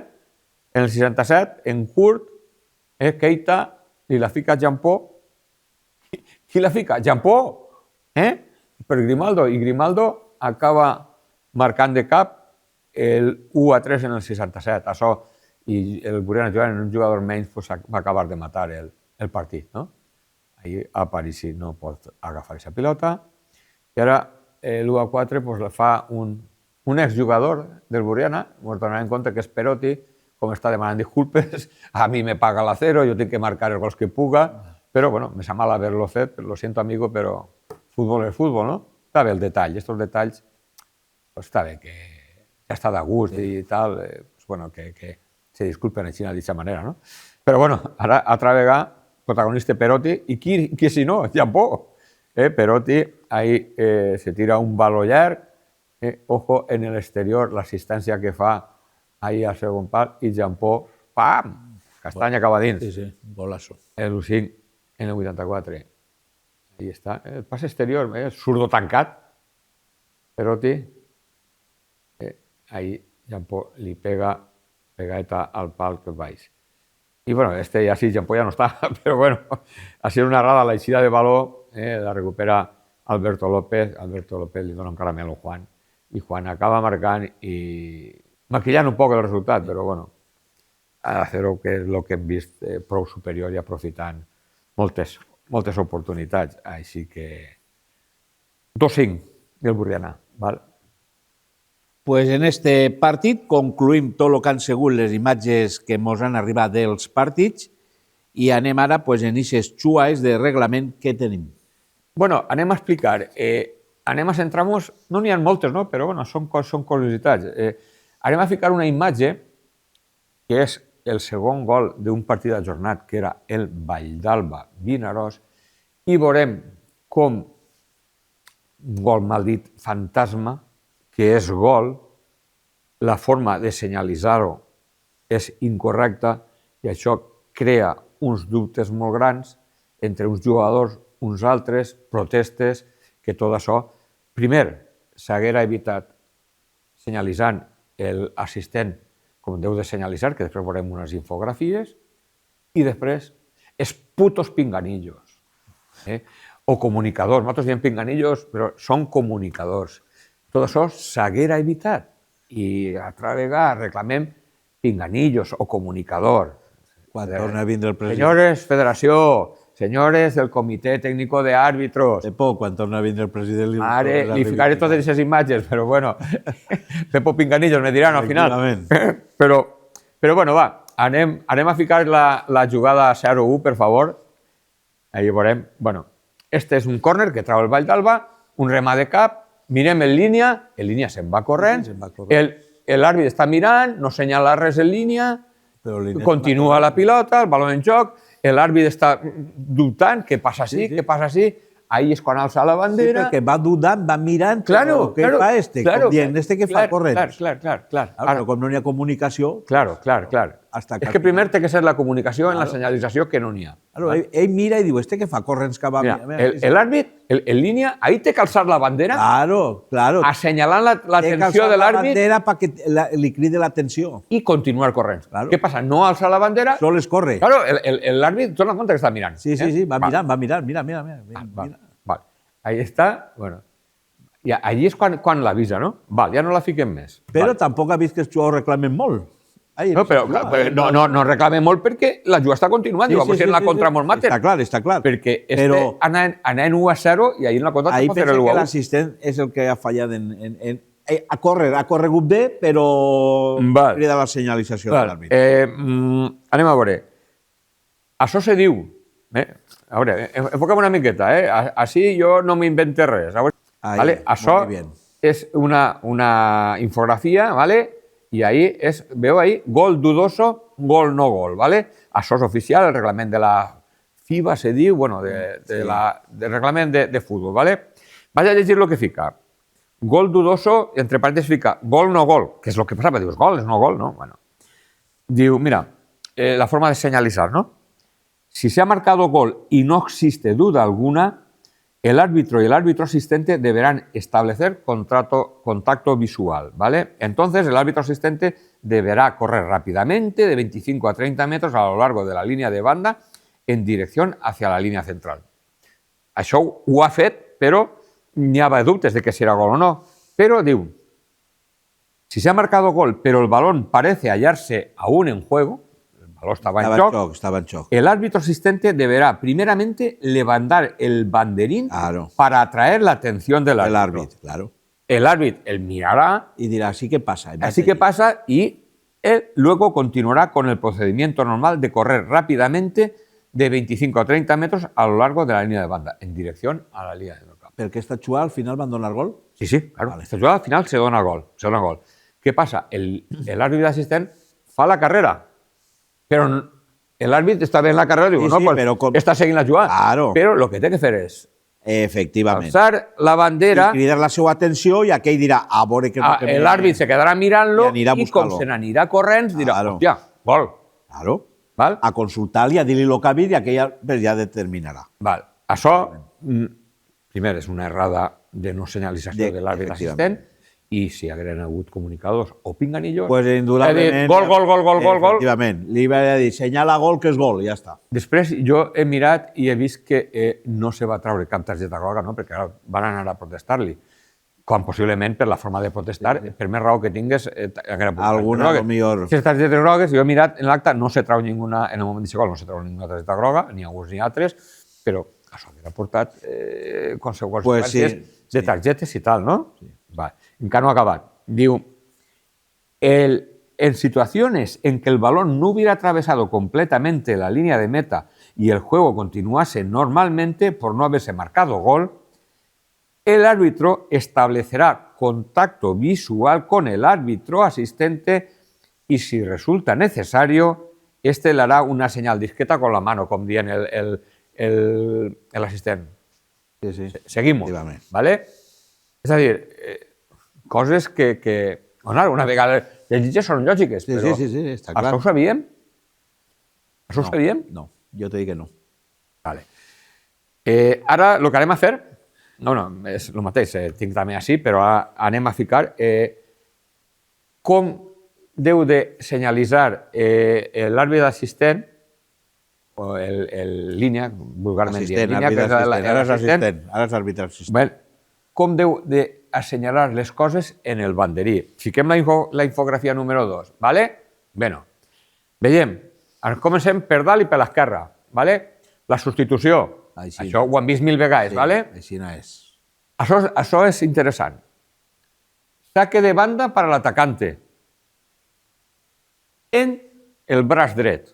en el 67, en curt, Keita li la fica a Jampó. Qui la fica? Jampó! Per Grimaldo. I Grimaldo acaba marcant de cap el 1-3 en el 67. Això, i el Burriana jugant en un jugador menys pues, va acabar de matar el partit. No? Ahí a Parisi no pot agafar aquesta pilota. I ara l'1-4 pues, la fa un exjugador del Burriana, ens donarem en compte que és Perotti, com està demanant disculpes, a mi me paga la cero, jo tinc que marcar els gols que puga, però bueno, me sap mal haver-lo fet, lo siento amigo, però futbol és futbol, no? Està bé el detall, estos detalls, pues, està bé que ja està de gust i tal, pues, bueno, que se disculpen així d'aquesta manera, no? Però bueno, ara altra vegada, protagonista Perotti, i qui si no, Jampó. Perotti, ahí se tira un baló llarg, ojo en el exterior, l'assistència que fa ahí al segon pal, i Jampó, pam, castanya acaba dins. Sí, sí, golazo. El 5 en el 84. Ahí està. El pas exterior, surdo tancat. Perotti, ahí Jampó li pega pegadeta al pal que baix. I bueno, ja sí, Jampó ja no està, però bueno, ha sigut una errada la eixida de baló, la recupera Alberto López li dona un caramel a Juan, i Juan acaba marcant i maquillant un poc el resultat, però bueno, a fer-ho que és el que hem vist prou superior i aprofitant moltes oportunitats. Així que 2-5 del Burriana, val? Pues en este partit concluïm tot el que han sigut les imatges que ens han arribat dels partits i anem ara pues, en aquestes xuaes de reglament que tenim. Bueno, anem a explicar. Anem a centrar-nos, no n'hi ha moltes, no? Però bueno, són curiositats. Anem a ficar una imatge que és el segon gol d'un partit ajornat, que era el Valldalba Vinaròs, i veurem com un gol mal dit fantasma, que és gol, la forma de senyalitzar-ho és incorrecta i això crea uns dubtes molt grans entre uns jugadors, uns altres, protestes, que tot això, primer, s'haguera evitat senyalitzant l'assistent com deu de senyalitzar, que després veurem unes infografies, i després, els putos pinganillos, o comunicadors. Nosaltres diem pinganillos, però són comunicadors. Tot això s'haguera evitat i altra vegada reclamem pinganillos o comunicador. Quan torna a vindre el president. Senyores Federació, senyores del Comitè Tècnico de Àrbitros. Pepo, quan torna a vindre el president... Ara, li ficaré totes aquestes imatges, però bueno, Pepo Pinganillos me diran al final. Però bueno, va, anem a ficar la jugada 0-1, per favor. Ahí veurem, bueno, este és un córner que trau el Valldalba, un remà de cap, mirem en línia se'n va corrent, l'àrbit està mirant, no senyala res en línia, continua la pilota, el baló en joc, l'àrbit està dubtant, què passa així, què passa així, ahí és quan alça la bandera... Sí, perquè va dudant, va mirant, què fa este? Com dient, este què fa corrent? Clar. Però com no n'hi ha comunicació... Clar. És que primer té que ser la comunicació en la senyalització que no n'hi ha. Ell mira i diu, este què fa corrents cap a... L'àrbit, en línia, ahí té que alçar la bandera, assenyalant l'atenció de l'àrbit... Té que alçar la bandera perquè li cridi l'atenció. I continuar corrent. Què passa? No alça la bandera... Sols corre. Claro, l'àrbit dona compte que està mirant. Sí, va mirant, mira. Vale. Ahí està, bueno, i allí és quan l'avisa, no? Val, ja no la fiquem més. Però tampoc ha vist que els jugadors reclamen molt. No, però no reclamen molt perquè la jugada està continuant, diu, potser en la contra molt maten. Està clar. Perquè anant 1-0 i ahir en la contra ahí pot fer el 1-1. Ahí pensa que l'assistent és el que ha fallat ha corregut bé, però crida la senyalització de l'àrbit. Anem a veure. Això se diu... A veure, enfoca'm una miqueta, Així jo no m'invente res. Això és una infografia, i ahí veu ahí, gol dudoso, gol no gol, Això és oficial, el reglament de la FIBA se diu, bueno, del reglament de futbol, Vaig a llegir el que fica. Gol dudoso, entre parèntesis fica gol no gol, que és el que passava, dius gol, és no gol, no? Bueno. Diu, mira, la forma de señalizar, ¿no? Si se ha marcado gol y no existe duda alguna, el árbitro y el árbitro asistente deberán establecer contacto visual, ¿vale? Entonces, el árbitro asistente deberá correr rápidamente de 25 a 30 metros a lo largo de la línea de banda en dirección hacia la línia central. Això ho ha fet, però n'hi havia dubtes de que si era gol o no. Però diu, si se ha marcado gol, pero el balón parece hallarse aún en juego, el balón estaba en shock, el árbitro asistente deberá primeramente levantar el banderín para atraer la atención del árbitro. El árbitro él mirará y dirá, así que pasa. Así que pasa y él luego continuará con el procedimiento normal de correr rápidamente de 25 a 30 metros a lo largo de la línea de banda, en dirección a la línea de campo. ¿Pero que esta jugada al final van a donar gol? Sí, claro. Vale. Esta jugada al final se dona gol. ¿Qué pasa? El árbitro asistente fa la carrera, pero el árbitro está bien la carrera, digo, no, pues pero está siguiendo la jugada. Claro. Pero lo que tiene que hacer es efectivamente alçar la bandera i cridar la seva atenció i aquell dirà, a veure què... L'àrbit se quedarà mirant-lo i com se n'anirà corrents dirà, hòstia, gol. Claro. Val? A consultar-li, a dir-li el que ha vist i aquell ja determinarà. Val. Això, primer, és una errada de no senyalització de l'àrbit assistent i si hagueren hagut comunicadors o pinganillos, pues indudablement... Gol. Efectivament. Li va dir, senyala gol, que és gol, i ja està. Després jo he mirat i he vist que no se va treure cap targeta groga, no? Perquè ara van anar a protestar-li. Quan possiblement per la forma de protestar, per més raó que tingues, alguna millor... Si les targetes grogues, jo he mirat en l'acte, no se treu ninguna, en el moment de gol no se treu ninguna targeta groga, ni alguns ni altres, però això hauria portat conseqüències de targetes i tal, no? Vale. Encara no ha acabat. Diu, en situaciones en que el balón no hubiera atravesado completamente la línea de meta y el juego continuase normalmente por no haberse marcado gol, el árbitro establecerá contacto visual con el árbitro asistente y si resulta necesario, este le hará una señal discreta con la mano, com dient el assistent. Sí. Seguimos, ¿vale? És a dir, coses que una vegada les llitges són lògiques, però sí, està clar. Això ho sabíem? Això ho sabíem? No, jo t'he dit que no. Vale. Ara, el que anem a fer, no, és el mateix, tinc també així, però anem a ficar com deu de senyalitzar l'àrbitre assistent, o el línia, vulgarment dient, ara és àrbitre assistent. Com deu d'assenyalar les coses en el banderí. Fiquem la infografia número 2, ¿vale? Bueno, veiem, comencem per dalt i per l'esquerra, ¿vale? La substitució, això ho hem vist 1000 vegades, ¿vale? Així no és. Això és interessant. Saque de banda para el atacante en el braç dret.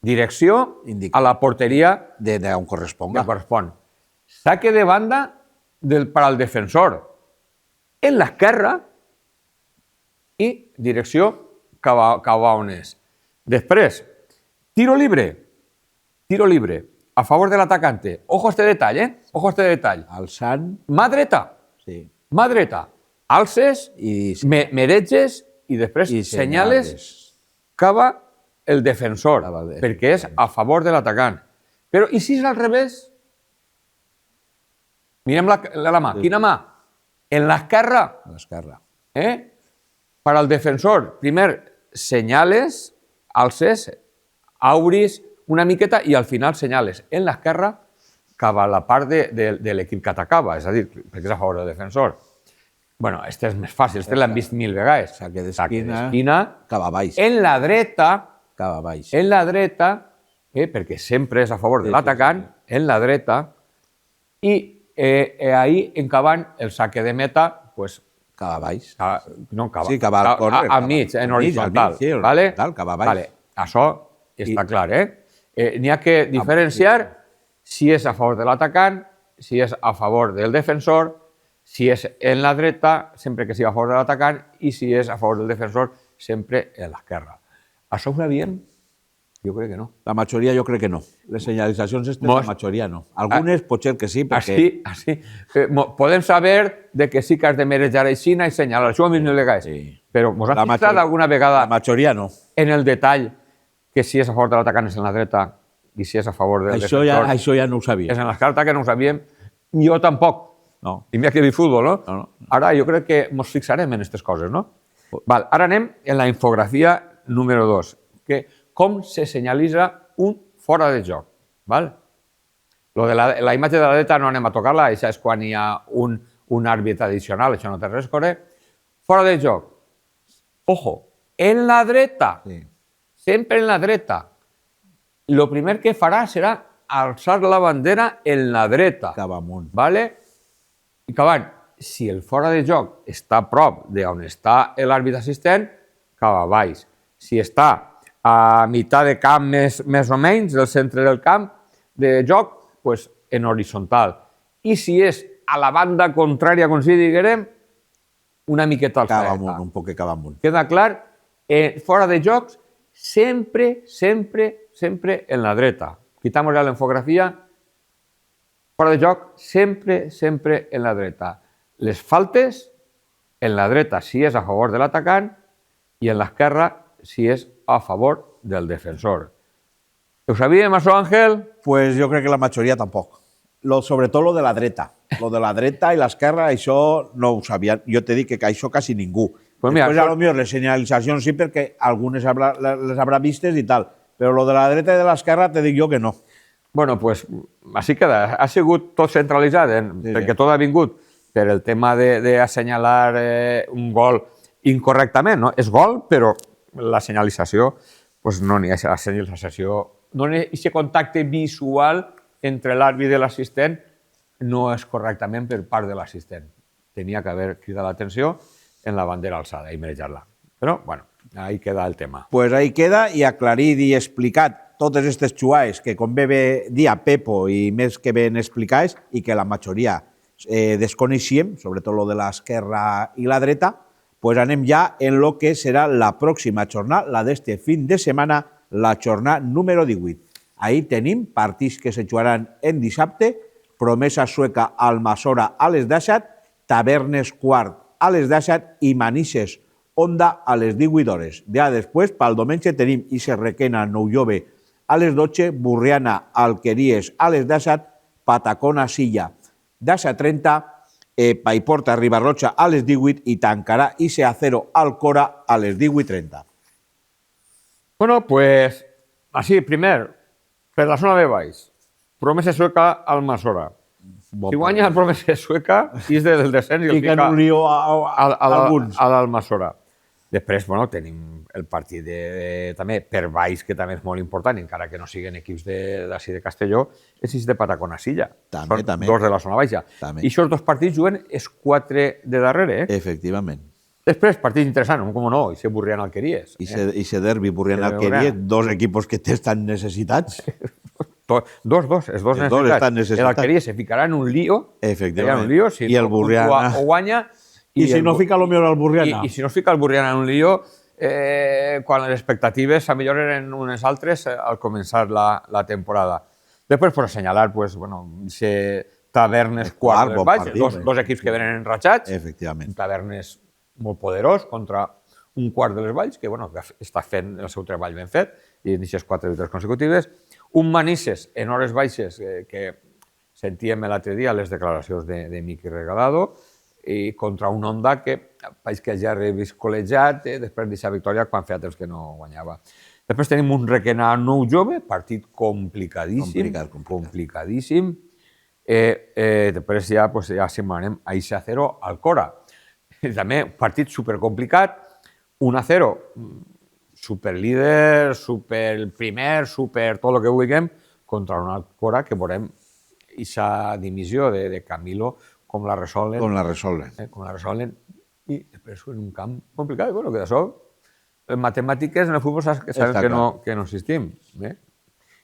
Direcció a la porteria d'on corresponga. Saque de banda para el defensor en l'esquerra i direcció cap a on és. Després, tiro libre a favor del atacante. Ojo a este detall, Alçant. mà dreta, alces, meretges i després senyales cap al defensor, perquè és a favor de l'atacant. Però i si és al revés? Mirem la mà. Quina mà? En l'esquerra. Para el defensor, primer senyales, alces, auris una miqueta i al final senyales en l'esquerra cap a la part de l'equip que atacava, és a dir, perquè és a favor del defensor. Bueno, este és més fàcil, este l'hem vist 1000 vegades. Saque d'esquina, cap a baix. En la dreta, cap a baix. En la dreta, perquè sempre és a favor de l'atacant, en la dreta, i ahí encabant el saque de meta, pues, cap a baix. No, cap a mig, en horitzontal. Cap a baix. Això està clar, N'hi ha que diferenciar si és a favor de l'atacant, si és a favor del defensor, si és en la dreta, sempre que sigui a favor de l'atacant, i si és a favor del defensor, sempre a l'esquerra. Això ho sabien? Jo crec que no. La majoria jo crec que no. Les senyalitzacions la majoria no. Algunes potser que sí, perquè... Així. Podem saber que sí que has de merejar aixina i senyalar. Això ho hem vist 1000 vegades. Però mos ha fixat alguna vegada... La majoria no. En el detall que si és a favor de l'atacant és en la dreta i si és a favor del defensor... Això ja no ho sabíem. És en l'esquerra que no ho sabíem. Jo tampoc. No. I mira que vi futbol, no? No. Ara jo crec que ens fixarem en aquestes coses, no? Val, ara anem en la infografia número 2, que com se senyalitza un fora de joc. Val? Lo de la imatge de la dreta no anem a tocar-la, això és quan hi ha un àrbit addicional, això no té res a veure. Fora de joc. Ojo, en la dreta. Sí. Sempre en la dreta. Lo primer que farà serà alçar la bandera en la dreta. Cap amunt. ¿Vale? I acabant, si el fora de joc està a prop d'on està l'àrbit assistent, cap a baix. Si està a meitat de camp més o menys, del centre del camp de joc, pues en horitzontal. I si és a la banda contrària, com si diguem, una miqueta Cap alçada. amunt, un poc cap amunt. Queda clar? Fora de jocs, sempre en la dreta. Quitamos ya la infografía. Fora de joc, sempre en la dreta. Les faltes, en la dreta, si és a favor de l'atacant, i en l'esquerra, si és a favor del defensor. Ho sabíem, això, Àngel? Pues jo crec que la majoria tampoc. Sobretot lo de la dreta. Lo de la dreta i l'esquerra, això no ho sabien. Jo t'he dit que això quasi ningú. Pues mira, Després, potser les senyalitzacions sí, perquè algunes les haurà vistes i tal. Però lo de la dreta i de l'esquerra te dic jo que no. Bueno, pues així queda. Ha sigut tot centralitzat, perquè tot ha vingut per el tema d'assenyalar un gol incorrectament, no? És gol, però la senyalització, pues no n'hi ha la senyalització, no n'hi ha aquest contacte visual entre l'àrbit i l'assistent, no és correctament per part de l'assistent. Tenia que haver cridat l'atenció en la bandera alçada i manejar-la. Però, bueno, ahí queda el tema. Pues ahí queda, i aclarit i explicat totes aquestes xuades que, com bé dia Pepo i més que ben explicades, i que la majoria desconeixíem, sobretot lo de l'esquerra i la dreta, pues anem ja en lo que serà la pròxima jornada, la d'este fin de setmana, la jornada número 18. Ahí tenim partits que se jugaran en dissabte, Promesa Sueca Almassora a les 17, Tavernes Quart a les 17 i Manises Onda a les 18 hores. Ja després, pel diumenge, tenim Ise Requena Noujove a les 12, Burriana Alqueries a les 17, Patacona Silla 17:30, Paiporta Ribarroja a les 18 i tancarà Ise Acero Alcora a les 18:30. Bueno, pues, així, primer, per la zona de baix, Promesa Sueca Almassora. Si guanya el Promesa Sueca, és del descens i el Fiquen un lío a alguns. a l'Almassora. Després, bueno, tenim el partit també per baix, que també és molt important, encara que no siguin equips d'ací de Castelló, és de Patacona Silla. També. Dos de la zona baixa. També. I aquests dos partits juguen els 4 de darrere. Efectivament. Després, partit interessant, com no, i se Burriana Alqueries. Ise derbi Burriana Alqueries, dos equipos que estan necessitats. Els dos estan necessitats. L'Alqueries se ficarà en un lío. Efectivament. Un lío, si I el Burriana ho guanya. I si no fica millor el Burriana. I si no fica el Burriana en un lío, quan les expectatives milloren unes altres al començar la temporada. Després, per assenyalar, pues, bueno, Tavernes Quart dels Valls, dos equips que venen enratxats. Efectivament. Tavernes molt poderós contra un Quart de les Valls, que, bueno, que està fent el seu treball ben fet, i en aquestes 4 victòries consecutives. Un Manises en hores baixes, que sentíem l'altre dia les declaracions de Miqui Regalado, i contra un Onda que, país que ja he vist col·legiat, després d'aquesta victòria, quan feia temps que no guanyava. Després tenim un Requena Noujove, partit complicadíssim. Complicadíssim. Després ja anem a Ise Acero Alcora. També un partit supercomplicat, 1-0, superlíder, superprimer, super tot el que vulguem, contra una Alcora que veurem aquesta dimissió de Camilo com la resolen. Com la resolen. Com la resolen. I després en un camp complicat. Bueno, que d'això, en matemàtiques, en el futbol, saps que no existim. I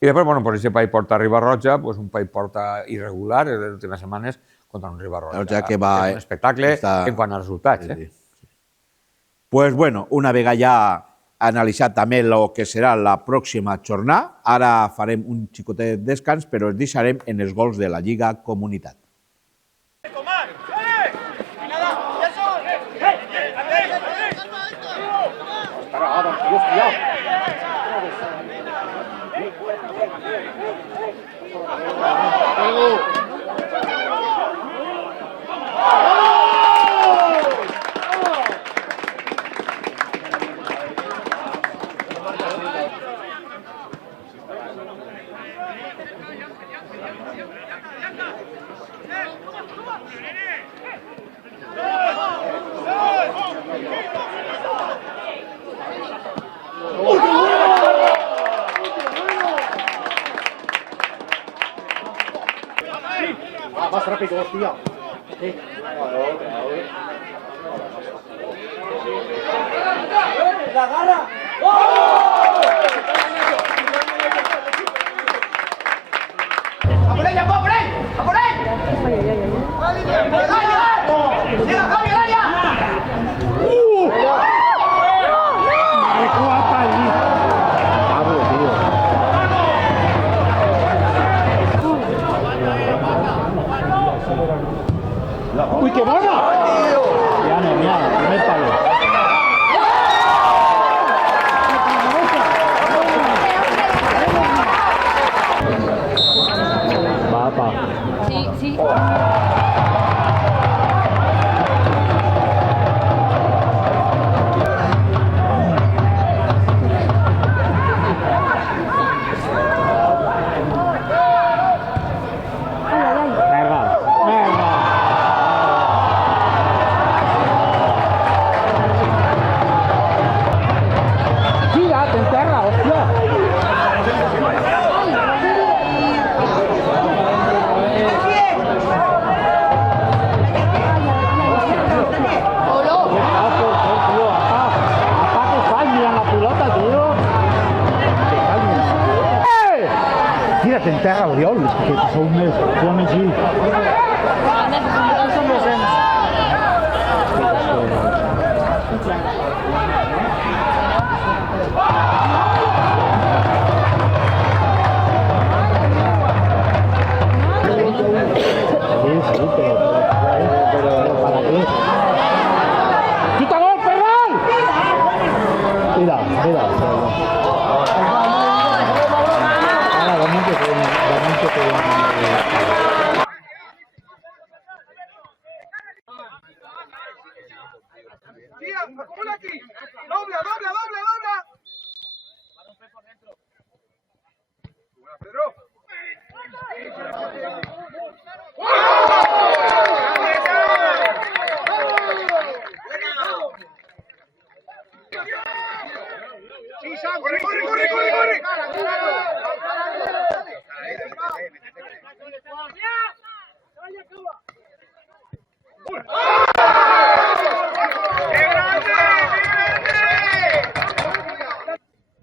després, bueno, pues ese Paiporta Ribarroja, pues un Paiporta irregular, en les últimes setmanes, contra un Ribarroja. Que va... És un espectacle en quant a resultats. Pues bueno, una vegada ja analitzat també el que serà la pròxima jornada, ara farem un xicotet descans, però ens deixarem en els gols de la Lliga Comunitat. ¡Uy, qué buena! Ya no, mira, primer palo. Va, pa. Sí, sí. Merda, merda. Tira, te enterra, hostia. Apa que fallan la pelota, tío. Tira, te enterra, Oriol. És que sou més així. Sí, pero ¿para qué? ¡Quita gol, Ferran! Mira, mira. Ahora, vamos que Tira, acumula aquí. Dobla, dobla, dobla, dobla. Buena, Pedro. Sí, Sam, corre, corre, corre, corre, corre.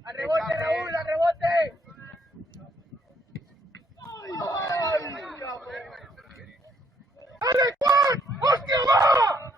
¡Al rebote, Raúl, al rebote! ¡Dale, Juan! ¡Hostia, va!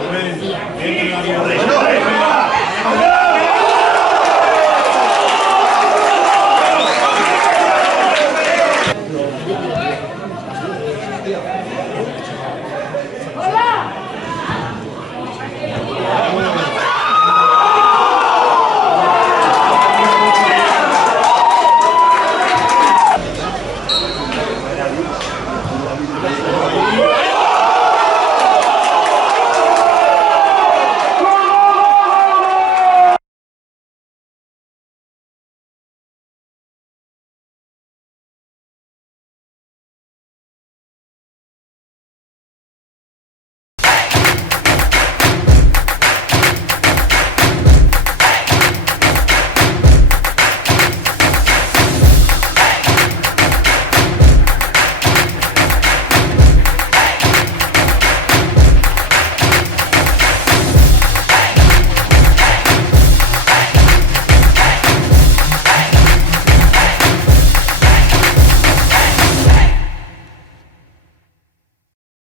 Rubén, dentro de la